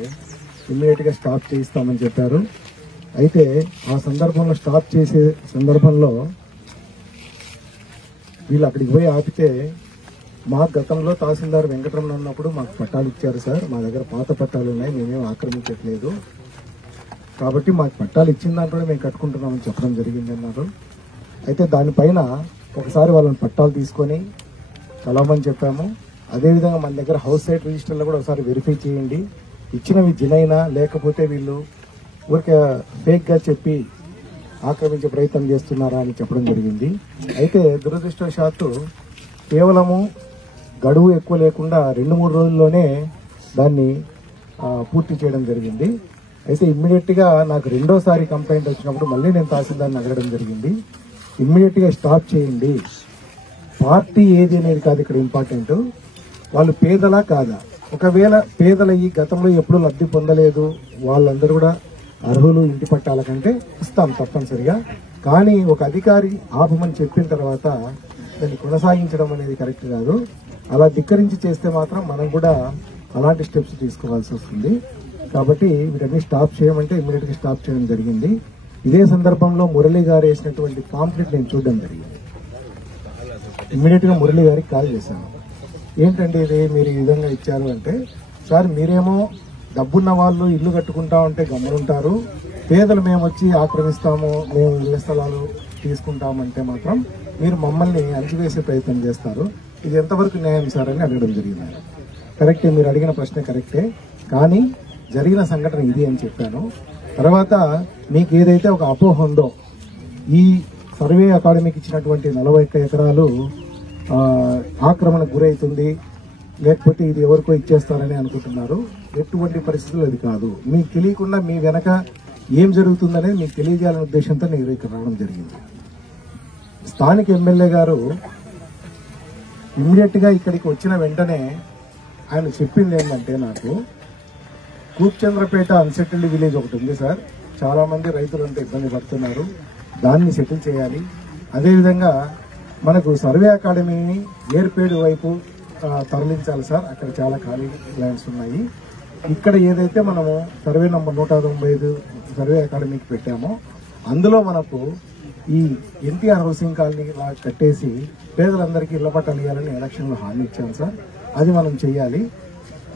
ఇమ్మీడియట్ గా స్టాప్ చేయిస్తామని చెప్పారు. అయితే ఆ సందర్భంలో స్టాప్ చేసే సందర్భంలో వీళ్ళు అక్కడికి పోయి ఆపితే మాకు గతంలో తహసీల్దార్ వెంకటరమణ ఉన్నప్పుడు మాకు పట్టాలు ఇచ్చారు సార్, మా దగ్గర పాత పట్టాలు ఉన్నాయి, మేమేం ఆక్రమించట్లేదు, కాబట్టి మాకు పట్టాలు ఇచ్చిన దాంట్లో మేము కట్టుకుంటున్నామని చెప్పడం జరిగింది అన్నారు. అయితే దానిపైన ఒకసారి వాళ్ళని పట్టాలు తీసుకొని కలవమని చెప్పాము. అదేవిధంగా మన దగ్గర హౌస్ సైట్ రిజిస్టర్లో కూడా ఒకసారి వెరిఫై చేయండి, ఇచ్చినవి జినైనా లేకపోతే వీళ్ళు ఊరికే ఫేక్ గా చెప్పి ఆక్రమించే ప్రయత్నం చేస్తున్నారా అని చెప్పడం జరిగింది. అయితే దురదృష్టవశాత్తు కేవలము గడువు ఎక్కువ లేకుండా 2-3 రోజుల్లోనే దాన్ని పూర్తి చేయడం జరిగింది. అయితే ఇమ్మీడియట్ గా నాకు రెండోసారి కంప్లైంట్ వచ్చినప్పుడు మళ్ళీ నేను తహసీల్దార్ని అడగడం జరిగింది, ఇమ్మీడియట్ గా స్టాప్ చేయండి. పార్టీ ఏది అనేది కాదు ఇక్కడ ఇంపార్టెంట్, వాళ్ళు పేదలా కాదా. ఒకవేళ పేదలయ్యి గతంలో ఎప్పుడు లబ్ధి పొందలేదు వాళ్ళందరూ కూడా అర్హులు, ఇంటి పట్టాల కంటే ఇస్తాం తప్పనిసరిగా. కానీ ఒక అధికారి ఆపమని చెప్పిన తర్వాత దాన్ని కొనసాగించడం అనేది కరెక్ట్ కాదు. అలా ధిక్కరించి చేస్తే మాత్రం మనం కూడా అలాంటి స్టెప్స్ తీసుకోవాల్సి వస్తుంది. కాబట్టి వీటన్ని స్టాప్ చేయమంటే ఇమ్మీడియట్ గా స్టాప్ చేయడం జరిగింది. ఇదే సందర్భంలో మురళి గారు వేసినటువంటి పాంప్లెట్ నేను చూడడం జరిగింది. ఇమ్మీడియట్ గా మురళి గారికి కాల్ చేశాను, ఏంటంటే ఇది మీరు ఈ విధంగా ఇచ్చారు అంటే, సార్ మీరేమో డబ్బున్న వాళ్ళు ఇల్లు కట్టుకుంటా ఉంటే గమ్మునుంటారు, పేదలు మేము వచ్చి ఆక్రమిస్తాము, మేము ఇళ్ల స్థలాలు తీసుకుంటామంటే మాత్రం మీరు మమ్మల్ని అణచివేసే ప్రయత్నం చేస్తారు, ఇది ఎంతవరకు న్యాయం సార్ అని అడగడం జరిగింది. కరెక్టే, మీరు అడిగిన ప్రశ్న కరెక్టే, కానీ జరిగిన సంఘటన ఇది అని చెప్పాను. తర్వాత మీకు ఏదైతే ఒక అపోహ ఉందో, ఈ సర్వే అకాడమీకి ఇచ్చినటువంటి 41 ఎకరాలు ఆక్రమణకు గురవుతుంది, లేకపోతే ఇది ఎవరికో ఇచ్చేస్తారని అనుకుంటున్నారు. ఎటువంటి పరిస్థితులు అది కాదు. మీకు తెలియకుండా మీ వెనక ఏం జరుగుతుందనేది మీకు తెలియజేయాలనే ఉద్దేశంతో నేను ఇక్కడ రావడం జరిగింది. స్థానిక ఎమ్మెల్యే గారు ఇమ్మీడియట్ గా ఇక్కడికి వచ్చిన వెంటనే ఆయన చెప్పింది ఏంటంటే, నాకు కూప్చంద్రపేట అన్సెటిల్డ్ విలేజ్ ఒకటి ఉంది సార్, చాలా మంది రైతులంతా ఇబ్బంది పడుతున్నారు, దాన్ని సెటిల్ చేయాలి. అదేవిధంగా మనకు సర్వే అకాడమీని ఏర్పేడు వైపు తరలించాలి సార్, అక్కడ చాలా ఖాళీ ల్యాండ్స్ ఉన్నాయి. ఇక్కడ ఏదైతే మనము సర్వే నంబర్ 195 సర్వే అకాడమీకి పెట్టామో అందులో మనకు ఈ ఎన్టీఆర్ హౌసింగ్ కాలనీ కట్టేసి పేదలందరికీ ఇళ్ల పట్టాలు ఇవ్వాలని ఎలక్షన్లో హామీ ఇచ్చాం సార్, అది మనం చేయాలి.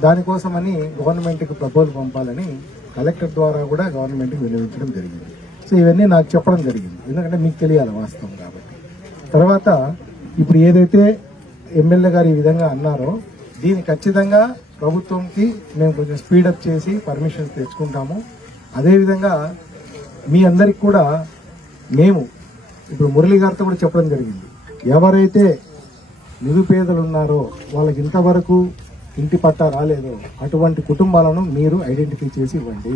దానికోసమని గవర్నమెంట్కి ప్రపోజల్ పంపాలని కలెక్టర్ ద్వారా కూడా గవర్నమెంట్కి వినియోగించడం జరిగింది. సో ఇవన్నీ నాకు చెప్పడం జరిగింది, ఎందుకంటే మీకు తెలియాలి వాస్తవం కాబట్టి. తర్వాత ఇప్పుడు ఏదైతే ఎమ్మెల్యే గారు ఈ విధంగా అన్నారో, దీన్ని ఖచ్చితంగా ప్రభుత్వంకి మేము కొంచెం స్పీడప్ చేసి పర్మిషన్స్ తెచ్చుకుంటాము. అదేవిధంగా మీ అందరికి కూడా మేము ఇప్పుడు మురళి గారితో కూడా చెప్పడం జరిగింది, ఎవరైతే నిరుపేదలు ఉన్నారో వాళ్ళకి ఇంతవరకు ఇంటి పట్టా రాలేదో అటువంటి కుటుంబాలను మీరు ఐడెంటిఫై చేసి ఇవ్వండి.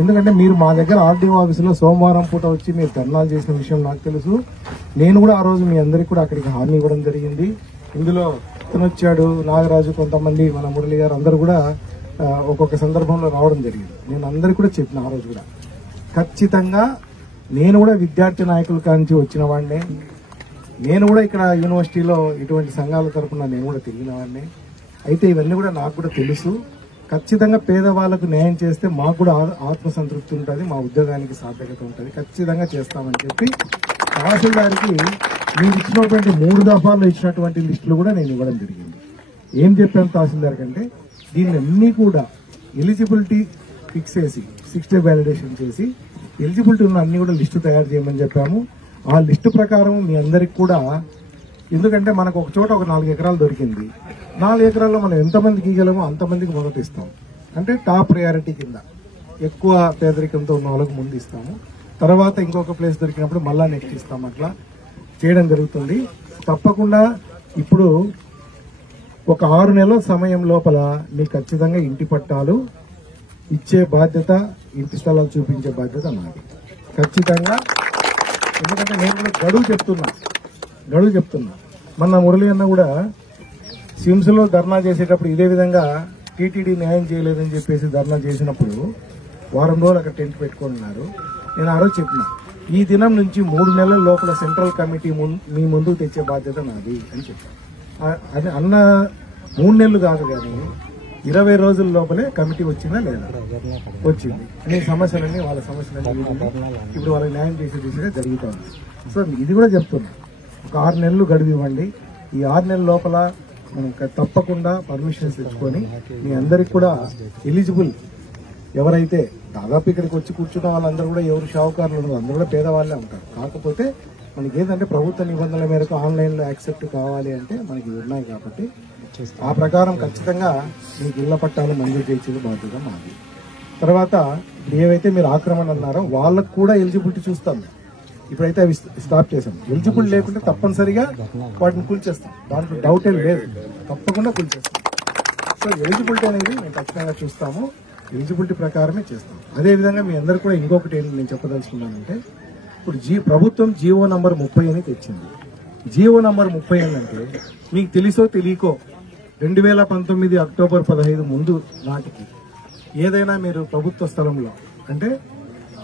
ఎందుకంటే మీరు మా దగ్గర ఆర్డీఓ ఆఫీసులో సోమవారం పూట వచ్చి మీరు ధర్నాలు చేసిన విషయం నాకు తెలుసు. నేను కూడా ఆ రోజు మీ అందరికీ కూడా అక్కడికి హామీ ఇవ్వడం జరిగింది. ఇందులో ఇతను వచ్చాడు, నాగరాజు, కొంతమంది మన మురళి గారు అందరూ కూడా ఒక్కొక్క సందర్భంలో రావడం జరిగింది. నేను అందరికీ కూడా చెప్పిన ఆ రోజు కూడా ఖచ్చితంగా నేను కూడా విద్యార్థి నాయకుల కాంచి వచ్చిన వాడినే, నేను కూడా ఇక్కడ యూనివర్సిటీలో ఇటువంటి సంఘాల తరఫున నేను కూడా తిరిగిన వాడిని. అయితే ఇవన్నీ కూడా నాకు కూడా తెలుసు. ఖచ్చితంగా పేదవాళ్లకు న్యాయం చేస్తే మాకు కూడా ఆత్మసంతృప్తి ఉంటుంది, మా ఉద్యోగానికి సార్థకత ఉంటుంది, ఖచ్చితంగా చేస్తామని చెప్పి తహసీల్దార్కి మీరు ఇచ్చినటువంటి 3 దఫాల్లో ఇచ్చినటువంటి లిస్టులు కూడా నేను ఇవ్వడం జరిగింది. ఏం చెప్పాను తహసీల్దార్ కంటే, దీన్ని అన్ని కూడా ఎలిజిబిలిటీ ఫిక్స్ చేసి 6 డే వ్యాలిడేషన్ చేసి ఎలిజిబిలిటీ ఉన్న అన్ని కూడా లిస్టు తయారు చేయమని చెప్పాము. ఆ లిస్టు ప్రకారం మీ అందరికి కూడా, ఎందుకంటే మనకు ఒక చోట ఒక 4 ఎకరాలు దొరికింది, 4 ఎకరాల్లో మనం ఎంతమందికి ఇవ్వగలమో అంతమందికి మొదట ఇస్తాం. అంటే టాప్ ప్రయారిటీ కింద ఎక్కువ పేదరికంతో ఉన్న వాళ్ళకు ముందు ఇస్తాము, తర్వాత ఇంకొక ప్లేస్ దొరికినప్పుడు మళ్ళా నెక్స్ట్ ఇస్తాం. అట్లా చేయడం జరుగుతుంది. తప్పకుండా ఇప్పుడు ఒక 6 నెలల సమయం లోపల మీకు ఖచ్చితంగా ఇంటి పట్టాలు ఇచ్చే బాధ్యత, ఇంటి స్థలాలు చూపించే బాధ్యత నాది ఖచ్చితంగా. ఎందుకంటే నేను కూడా గడువు చెప్తున్నా. మొన్న మురళి అన్న కూడా సిమ్స్ లో ధర్నా చేసేటప్పుడు ఇదే విధంగా టీటీడీ న్యాయం చేయలేదని చెప్పేసి ధర్నా చేసినప్పుడు వారం రోజులు అక్కడ టెంట్ పెట్టుకున్నారు. నేను ఆ రోజు చెప్పిన, ఈ దినం నుంచి 3 నెలల లోపల సెంట్రల్ కమిటీ మీ ముందుకు తెచ్చే బాధ్యత నాది అని చెప్పాను. అది అన్న 3 నెలలు కాదు కానీ 20 రోజుల లోపలే కమిటీ వచ్చిందా లేదా? వచ్చింది. అన్ని సమస్యలన్నీ వాళ్ళ సమస్యలన్నీ ఇప్పుడు వాళ్ళకి న్యాయం చేసే దిశగా జరుగుతుంది. సో ఇది కూడా చెప్తున్నా, ఒక 6 నెలలు గడువు ఇవ్వండి. ఈ 6 నెలల లోపల మనం తప్పకుండా పర్మిషన్స్ తెచ్చుకొని మీ అందరికి కూడా ఎలిజిబుల్ ఎవరైతే దాదాపు ఇక్కడికి వచ్చి కూర్చున్న వాళ్ళందరూ కూడా ఎవరు షావుకారులు ఉండరు, అందరూ కూడా పేదవాళ్ళే ఉంటారు. కాకపోతే మనకి ఏంటంటే ప్రభుత్వ నిబంధనల మేరకు ఆన్లైన్లో యాక్సెప్ట్ కావాలి అంటే మనకి ఉన్నాయి కాబట్టి ఆ ప్రకారం ఖచ్చితంగా మీకు ఇళ్ల పట్టాలు మంజూరు చేసేది బాధ్యత మాది. తర్వాత ఏవైతే మీరు ఆక్రమణ అన్నారో వాళ్ళకు కూడా ఎలిజిబిలిటీ చూస్తాం. ఇప్పుడైతే అవి స్టాప్ చేసాం. ఎలిజిబుల్ లేకుంటే తప్పనిసరిగా వాటిని కూల్చేస్తాం, దాంట్లో డౌటే లేదు, తప్పకుండా కూల్చేస్తాం. సో ఎలిజిబిలిటీ అనేది మేము ఖచ్చితంగా చూస్తాము, ఎలిజిబిలిటీ ప్రకారమే చేస్తాం. అదేవిధంగా మీ అందరు కూడా ఇంకొకటి ఏంటి నేను చెప్పదలుచుకున్నానంటే, ఇప్పుడు ప్రభుత్వం జీవో నంబర్ 30 అని తెచ్చింది. జీవో నంబర్ 30 అంటే మీకు తెలుసో తెలియకో 2019 అక్టోబర్ 15 ముందు నాటికి ఏదైనా మీరు ప్రభుత్వ స్థలంలో అంటే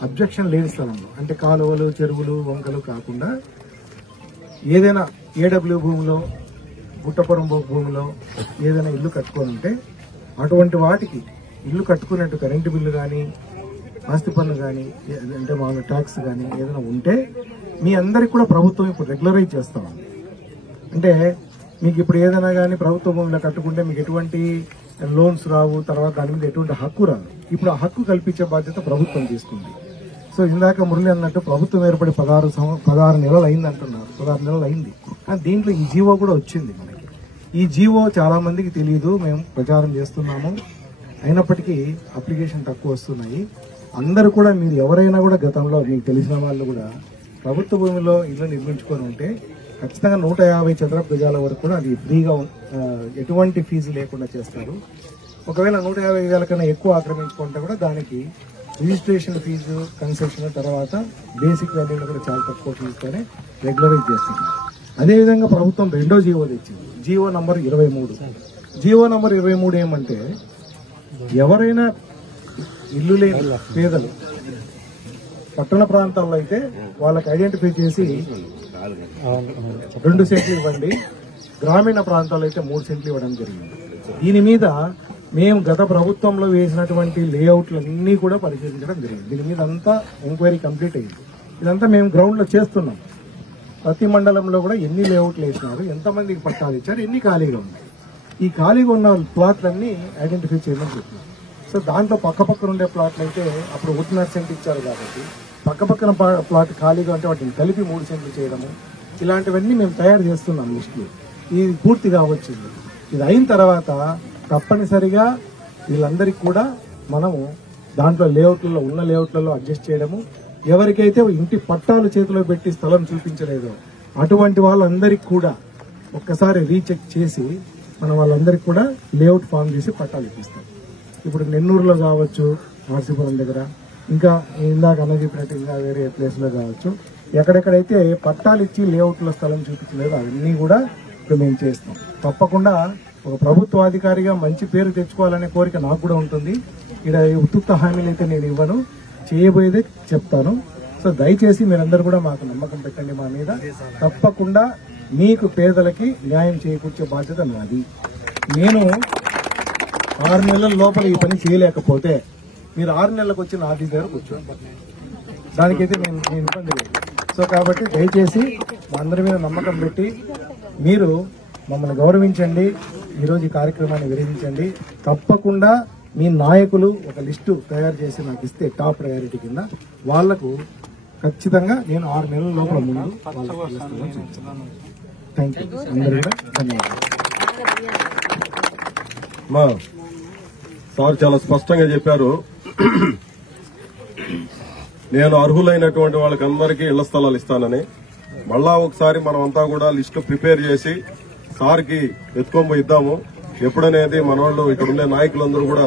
అబ్జెక్షన్ లేని స్థలంలో అంటే కాలువలు, చెరువులు, వంకలు కాకుండా ఏదైనా ఏడబ్ల్యూ భూమిలో, గుట్టపురం భూమిలో ఏదైనా ఇల్లు కట్టుకొని ఉంటే అటువంటి వాటికి ఇల్లు కట్టుకున్నట్టు కరెంటు బిల్లు కానీ, ఆస్తి పన్ను కానీ, అంటే మామూలు ట్యాక్స్ కానీ ఏదైనా ఉంటే మీ అందరికి కూడా ప్రభుత్వం ఇప్పుడు రెగ్యులరైజ్ చేస్తాం. అంటే మీకు ఇప్పుడు ఏదైనా కానీ ప్రభుత్వ భూమిలో కట్టుకుంటే మీకు ఎటువంటి లోన్స్ రావు, తర్వాత దాని మీద ఎటువంటి హక్కు రాదు. ఇప్పుడు ఆ హక్కు కల్పించే బాధ్యత ప్రభుత్వం తీసుకుంది. సో ఇందాక మురళి అన్నట్టు ప్రభుత్వం ఏర్పడి 16 నెలలు అయింది అంటున్నారు. 16 నెలలు అయింది, కానీ దీంట్లో ఈ జీవో కూడా వచ్చింది మనకి. ఈ జీవో చాలా మందికి తెలియదు, మేము ప్రచారం చేస్తున్నాము. అయినప్పటికీ అప్లికేషన్ తక్కువ వస్తున్నాయి. అందరూ కూడా మీరు ఎవరైనా కూడా గతంలో మీకు తెలిసిన వాళ్ళు కూడా ప్రభుత్వ భూమిలో ఇల్లు నిర్మించుకొని ఉంటే ఖచ్చితంగా 150 చదరపు గజాల వరకు కూడా అది ఫ్రీగా ఎటువంటి ఫీజు లేకుండా చేస్తారు. ఒకవేళ 150 గజాల కన్నా ఎక్కువ ఆక్రమించుకుంటే కూడా దానికి రిజిస్ట్రేషన్ ఫీజు, కన్సెషన్, తర్వాత బేసిక్ వాల్యూలో కూడా చాలా తక్కువ ఫీజుతోనే రెగ్యులరైజ్ చేస్తున్నారు. అదేవిధంగా ప్రభుత్వం రెండో జీవో తెచ్చింది, జీవో నంబర్ 23. జీవో నంబర్ 23 ఏమంటే ఎవరైనా ఇల్లు లేని పేదలు పట్టణ ప్రాంతాల్లో అయితే వాళ్ళకి ఐడెంటిఫై చేసి 2 సెంట్లు ఇవ్వండి, గ్రామీణ ప్రాంతాల్లో అయితే 3 సెంట్లు ఇవ్వడం జరిగింది. దీని మీద మేము గత ప్రభుత్వంలో వేసినటువంటి లేఅవుట్లన్నీ కూడా పరిశీలించడం జరిగింది. దీని మీద అంతా ఎంక్వైరీ కంప్లీట్ అయింది. ఇదంతా మేము గ్రౌండ్ లో చేస్తున్నాం. ప్రతి మండలంలో కూడా ఎన్ని లేఅవుట్లు వేసినారు, ఎంతమందికి పట్టాలు ఇచ్చారు, ఎన్ని ఖాళీగా ఉన్నాయి, ఈ ఖాళీగా ఉన్న ప్లాట్లన్నీ ఐడెంటిఫై చేయమని చెప్తున్నాం. సో దాంట్లో పక్కపక్కన ఉండే ప్లాట్లు అయితే అప్పుడు 1.5 సెంట్ ఇచ్చారు కాబట్టి పక్కపక్కన ప్లాట్ ఖాళీగా ఉంటే వాటిని కలిపి 3 సెంట్లు చేయడము, ఇలాంటివన్నీ మేము తయారు చేస్తున్నాం లిస్టులు. ఇది పూర్తిగా వచ్చింది. ఇది అయిన తర్వాత తప్పనిసరిగా వీళ్ళందరికీ కూడా మనము దాంట్లో లేఅవుట్లలో ఉన్న లేఅవుట్లలో అడ్జస్ట్ చేయడము, ఎవరికైతే ఇంటి పట్టాలు చేతిలో పెట్టి స్థలం చూపించలేదో అటువంటి వాళ్ళందరికీ కూడా ఒక్కసారి రీచెక్ చేసి మనం వాళ్ళందరికీ కూడా లేఅవుట్ ఫామ్ చేసి పట్టాలు ఇప్పిస్తాం. ఇప్పుడు నెన్నూరులో కావచ్చు, నరసీపురం దగ్గర, ఇంకా ఇందాక అన్న చెప్పినట్టు ఇంకా వేరే ప్లేస్ లో కావచ్చు, ఎక్కడెక్కడైతే పట్టాలు ఇచ్చి లేఅవుట్ లో స్థలం చూపించలేదో అవన్నీ కూడా ఇప్పుడు మేము చేస్తాం. తప్పకుండా ఒక ప్రభుత్వాధికారిగా మంచి పేరు తెచ్చుకోవాలనే కోరిక నాకు కూడా ఉంటుంది. ఇక్కడ ఉత్తుత్త హామీలు అయితే నేను ఇవ్వను, చేయబోయేదే చెప్తాను. సో దయచేసి మీరందరూ కూడా మాకు నమ్మకం పెట్టండి మా మీద. తప్పకుండా మీకు పేదలకి న్యాయం చేకూర్చే బాధ్యత నాది. నేను 6 నెలల లోపల ఈ పని చేయలేకపోతే మీరు 6 నెలలకు వచ్చి నా ఆఫీస్ దగ్గర కూర్చోండి, దానికైతే నేను ఇబ్బంది లేదు. సో కాబట్టి దయచేసి మా అందరి మీద నమ్మకం పెట్టి మీరు మమ్మల్ని గౌరవించండి. ఈరోజు ఈ కార్యక్రమాన్ని విరమించండి. తప్పకుండా మీ నాయకులు ఒక లిస్టు తయారు చేసి నాకు ఇస్తే టాప్ ప్రయారిటీ కింద వాళ్లకు ఖచ్చితంగా నేను 6 నెలల లోపల ముందు థ్యాంక్ యూ. అందరూ కూడా ధన్యవాదాలు. సార్ చాలా స్పష్టంగా చెప్పారు. నేను అర్హులైనటువంటి వాళ్ళకందరికీ ఇళ్ల స్థలాలు ఇస్తానని. మళ్ళా ఒకసారి మనం అంతా కూడా లిస్టు ప్రిపేర్ చేసి సార్కి ఎత్తుకొని ఇద్దాము. ఎప్పుడనేది మన వాళ్ళు ఇక్కడ ఉండే నాయకులందరూ కూడా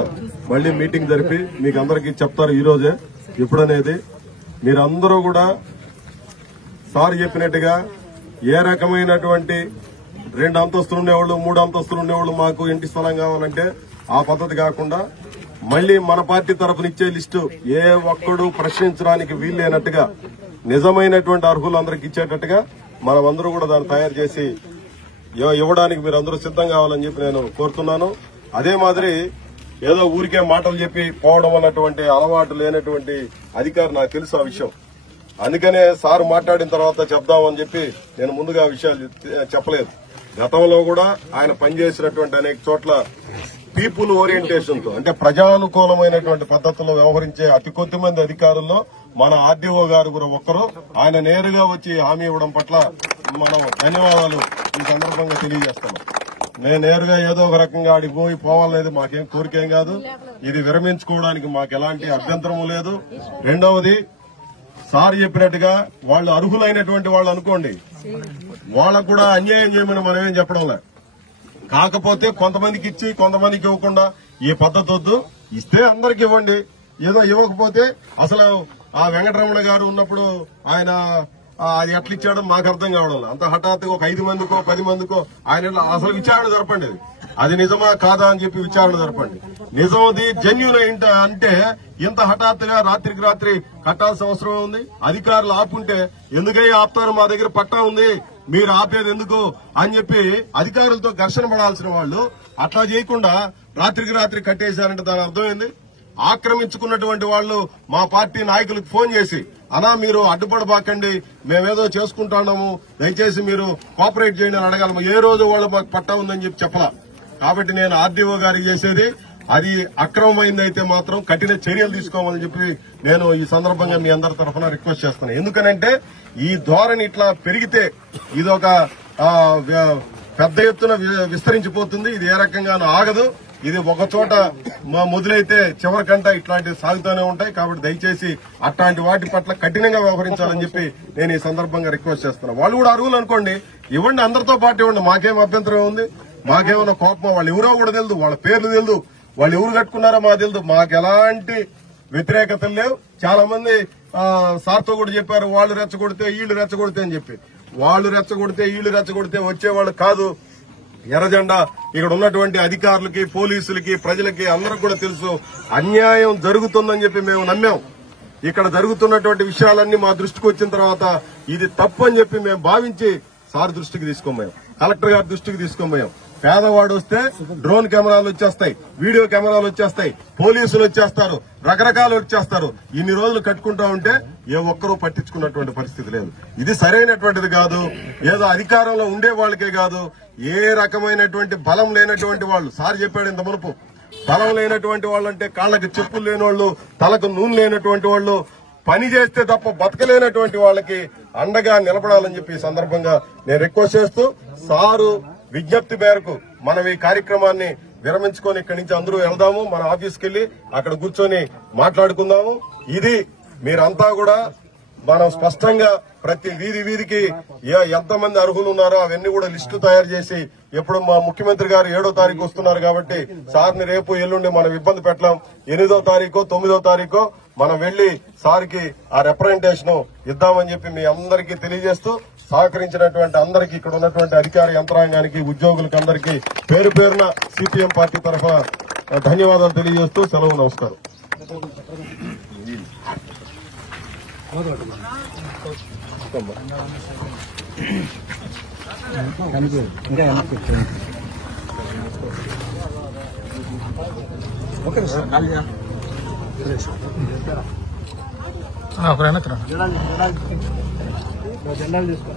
మళ్లీ మీటింగ్ జరిపి మీకు అందరికీ చెప్తారు ఈ రోజే ఎప్పుడనేది. మీరందరూ కూడా సార్ చెప్పినట్టుగా ఏ రకమైనటువంటి 2 అంతస్తులు ఉండేవాళ్ళు 3 అంతస్తులు ఉండేవాళ్ళు మాకు ఇంటి స్థలం కావాలంటే ఆ పద్ధతి కాకుండా మళ్లీ మన పార్టీ తరఫునిచ్చే లిస్టు ఏ ఒక్కడు ప్రశ్నించడానికి వీల్లేనట్టుగా నిజమైనటువంటి అర్హులందరికి ఇచ్చేటట్టుగా మనమందరూ కూడా దాన్ని తయారు చేసి ఇవ్వడానికి మీరందరూ సిద్ధం కావాలని చెప్పి నేను కోరుతున్నాను. అదే మాదిరి ఏదో ఊరికే మాటలు చెప్పి పోవడం అన్నటువంటి అలవాటు లేనటువంటి అధికారి నాకు తెలుసు ఆ విషయం. అందుకనే సార్ మాట్లాడిన తర్వాత చెప్దామని చెప్పి నేను ముందుగా ఆ విషయాలు చెప్పలేదు. గతంలో కూడా ఆయన పనిచేసినటువంటి అనేక చోట్ల పీపుల్ ఓరియంటేషన్ తో అంటే ప్రజానుకూలమైనటువంటి పద్ధతిలో వ్యవహరించే అతి కొద్ది మంది అధికారుల్లో మన ఆర్డీఓ గారు కూడా ఒక్కరు. ఆయన నేరుగా వచ్చి హామీ ఇవ్వడం పట్ల మనం ధన్యవాదాలు ఈ సందర్భంగా తెలియజేస్తున్నాం. నేను నేరుగా ఏదో ఒక రకంగా ఆడికి పోవాలనేది మాకేం కోరికేం కాదు. ఇది విరమించుకోవడానికి మాకు ఎలాంటి అభ్యంతరం లేదు. రెండవది సార్ చెప్పినట్టుగా వాళ్ళు అర్హులైనటువంటి వాళ్ళు అనుకోండి, వాళ్ళకు కూడా అన్యాయం చేయమని మనమేం చెప్పడం లేదు. కాకపోతే కొంతమందికి ఇచ్చి కొంతమందికి ఇవ్వకుండా ఈ పద్ధతి వద్దు. ఇస్తే అందరికి ఇవ్వండి. ఏదో ఇవ్వకపోతే అసలు ఆ వెంకటరమణ గారు ఉన్నప్పుడు ఆయన అది ఎట్లా ఇచ్చాడో మాకు అర్థం కావడం. అంత హఠాత్తుగా ఒక 5 మందికో 10 మందికో ఆయన అసలు విచారణ జరపండి. అది నిజమా కాదా అని చెప్పి విచారణ జరపండి. నిజమది జెన్యూన్ అంటే ఇంత హఠాత్తుగా రాత్రికి రాత్రి కట్టాల్సిన అవసరం ఉంది. అధికారులు ఆపుంటే ఎందుకయ్యా ఆపుతారు, మా దగ్గర పట్టా ఉంది మీరు ఆపేది ఎందుకు అని చెప్పి అధికారులతో ఘర్షణ పడాల్సిన వాళ్ళు అట్లా చేయకుండా రాత్రికి రాత్రి కట్టేశారంటే దాని అర్థమైంది. ఆక్రమించుకున్నటువంటి వాళ్ళు మా పార్టీ నాయకులకు ఫోన్ చేసి అనా మీరు అడ్డుపడబాకండి, మేమేదో చేసుకుంటున్నాము, దయచేసి మీరు కోఆపరేట్ చేయండి అని అడగాలి. ఏ రోజు వాళ్ళు మాకు పట్టా ఉందని చెప్పి చెప్పలా. కాబట్టి నేను ఆర్డీఓ గారికి చేసేది అది అక్రమమైందైతే మాత్రం కఠిన చర్యలు తీసుకోవాలని చెప్పి నేను ఈ సందర్భంగా మీ అందరి తరఫున రిక్వెస్ట్ చేస్తున్నాను. ఎందుకనంటే ఈ ధోరణి ఇట్లా పెరిగితే ఇదొక పెద్ద ఎత్తున విస్తరించిపోతుంది. ఇది ఏ రకంగానూ ఆగదు. ఇది ఒక చోట మొదలైతే చివరికంట ఇట్లాంటివి సాగుతూనే ఉంటాయి. కాబట్టి దయచేసి అట్లాంటి వాటి పట్ల కఠినంగా వ్యవహరించాలని చెప్పి నేను ఈ సందర్భంగా రిక్వెస్ట్ చేస్తున్నాను. వాళ్ళు కూడా అర్హులు అనుకోండి, ఇవ్వండి, అందరితో పాటు ఇవ్వండి, మాకేం అభ్యంతరం ఉంది. మాకేమైనా కోపం, వాళ్ళు ఎవరో కూడా తెలియదు, వాళ్ళ పేర్లు తెలియదు, వాళ్ళు ఎవరు కట్టుకున్నారో మాకు తెలియదు. మాకు ఎలాంటి వ్యతిరేకతలు లేవు. చాలా మంది సార్తో కూడా చెప్పారు వాళ్ళు రెచ్చగొడితే వీళ్ళు రెచ్చగొడితే అని చెప్పి. వాళ్ళు రెచ్చగొడితే వీళ్ళు రెచ్చగొడితే వచ్చేవాళ్ళు కాదు. ఎర్రజెండా ఇక్కడ ఉన్నటువంటి అధికారులకి పోలీసులకి ప్రజలకి అందరికి కూడా తెలుసు అన్యాయం జరుగుతుందని చెప్పి మేము నమ్మాం. ఇక్కడ జరుగుతున్నటువంటి విషయాలన్నీ మా దృష్టికి వచ్చిన తర్వాత ఇది తప్పు అని చెప్పి మేము భావించి సార్ దృష్టికి తీసుకొనిపోయాం, కలెక్టర్ గారి దృష్టికి తీసుకొనిపోయాం. పేదవాడు వస్తే డ్రోన్ కెమెరాలు వచ్చేస్తాయి, వీడియో కెమెరాలు వచ్చేస్తాయి, పోలీసులు వచ్చేస్తారు, రకరకాలు వచ్చేస్తారు. ఇన్ని రోజులు కట్టుకుంటా ఉంటే ఏ ఒక్కరూ పట్టించుకున్నటువంటి పరిస్థితి లేదు. ఇది సరైనటువంటిది కాదు. ఏదో అధికారంలో ఉండే వాళ్ళకే కాదు, ఏ రకమైనటువంటి బలం లేనటువంటి వాళ్ళు, సార్ చెప్పాడు ఇంత మునుపు, బలం లేనటువంటి వాళ్ళు అంటే కాళ్ళకి చెప్పులు లేని వాళ్ళు, తలకు నూనె లేనటువంటి వాళ్ళు, పని చేస్తే తప్ప బతకలేనటువంటి వాళ్ళకి అండగా నిలబడాలని చెప్పి ఈ సందర్భంగా నేను రిక్వెస్ట్ చేస్తూ సారు విజ్ఞప్తి మేరకు మనం ఈ కార్యక్రమాన్ని విరమించుకొని ఇక్కడి నుంచి అందరూ వెళ్దాము. మన ఆఫీస్కి వెళ్లి అక్కడ కూర్చొని మాట్లాడుకుందాము. ఇది మీరంతా కూడా మనం స్పష్టంగా ప్రతి వీధికి ఎంతమంది అర్హులు ఉన్నారో అవన్నీ కూడా లిస్టు తయారు చేసి ఎప్పుడు మా ముఖ్యమంత్రి గారు 7వ తారీఖు వస్తున్నారు కాబట్టి సార్ని రేపు ఎల్లుండి మనం ఇబ్బంది పెట్టలేం. 8వ తారీఖు 9వ తారీఖు మనం వెళ్లి సార్కి ఆ రిప్రజెంటేషన్ ఇద్దామని చెప్పి మీ అందరికీ తెలియజేస్తూ సహకరించినటువంటి అందరికీ ఇక్కడ ఉన్నటువంటి అధికార యంత్రాంగానికి ఉద్యోగులకు అందరికీ పేరు పేరున సిపిఎం పార్టీ తరఫున ధన్యవాదాలు తెలియజేస్తూ సెలవు. నమస్కారం. జెండాలు తీసుకో.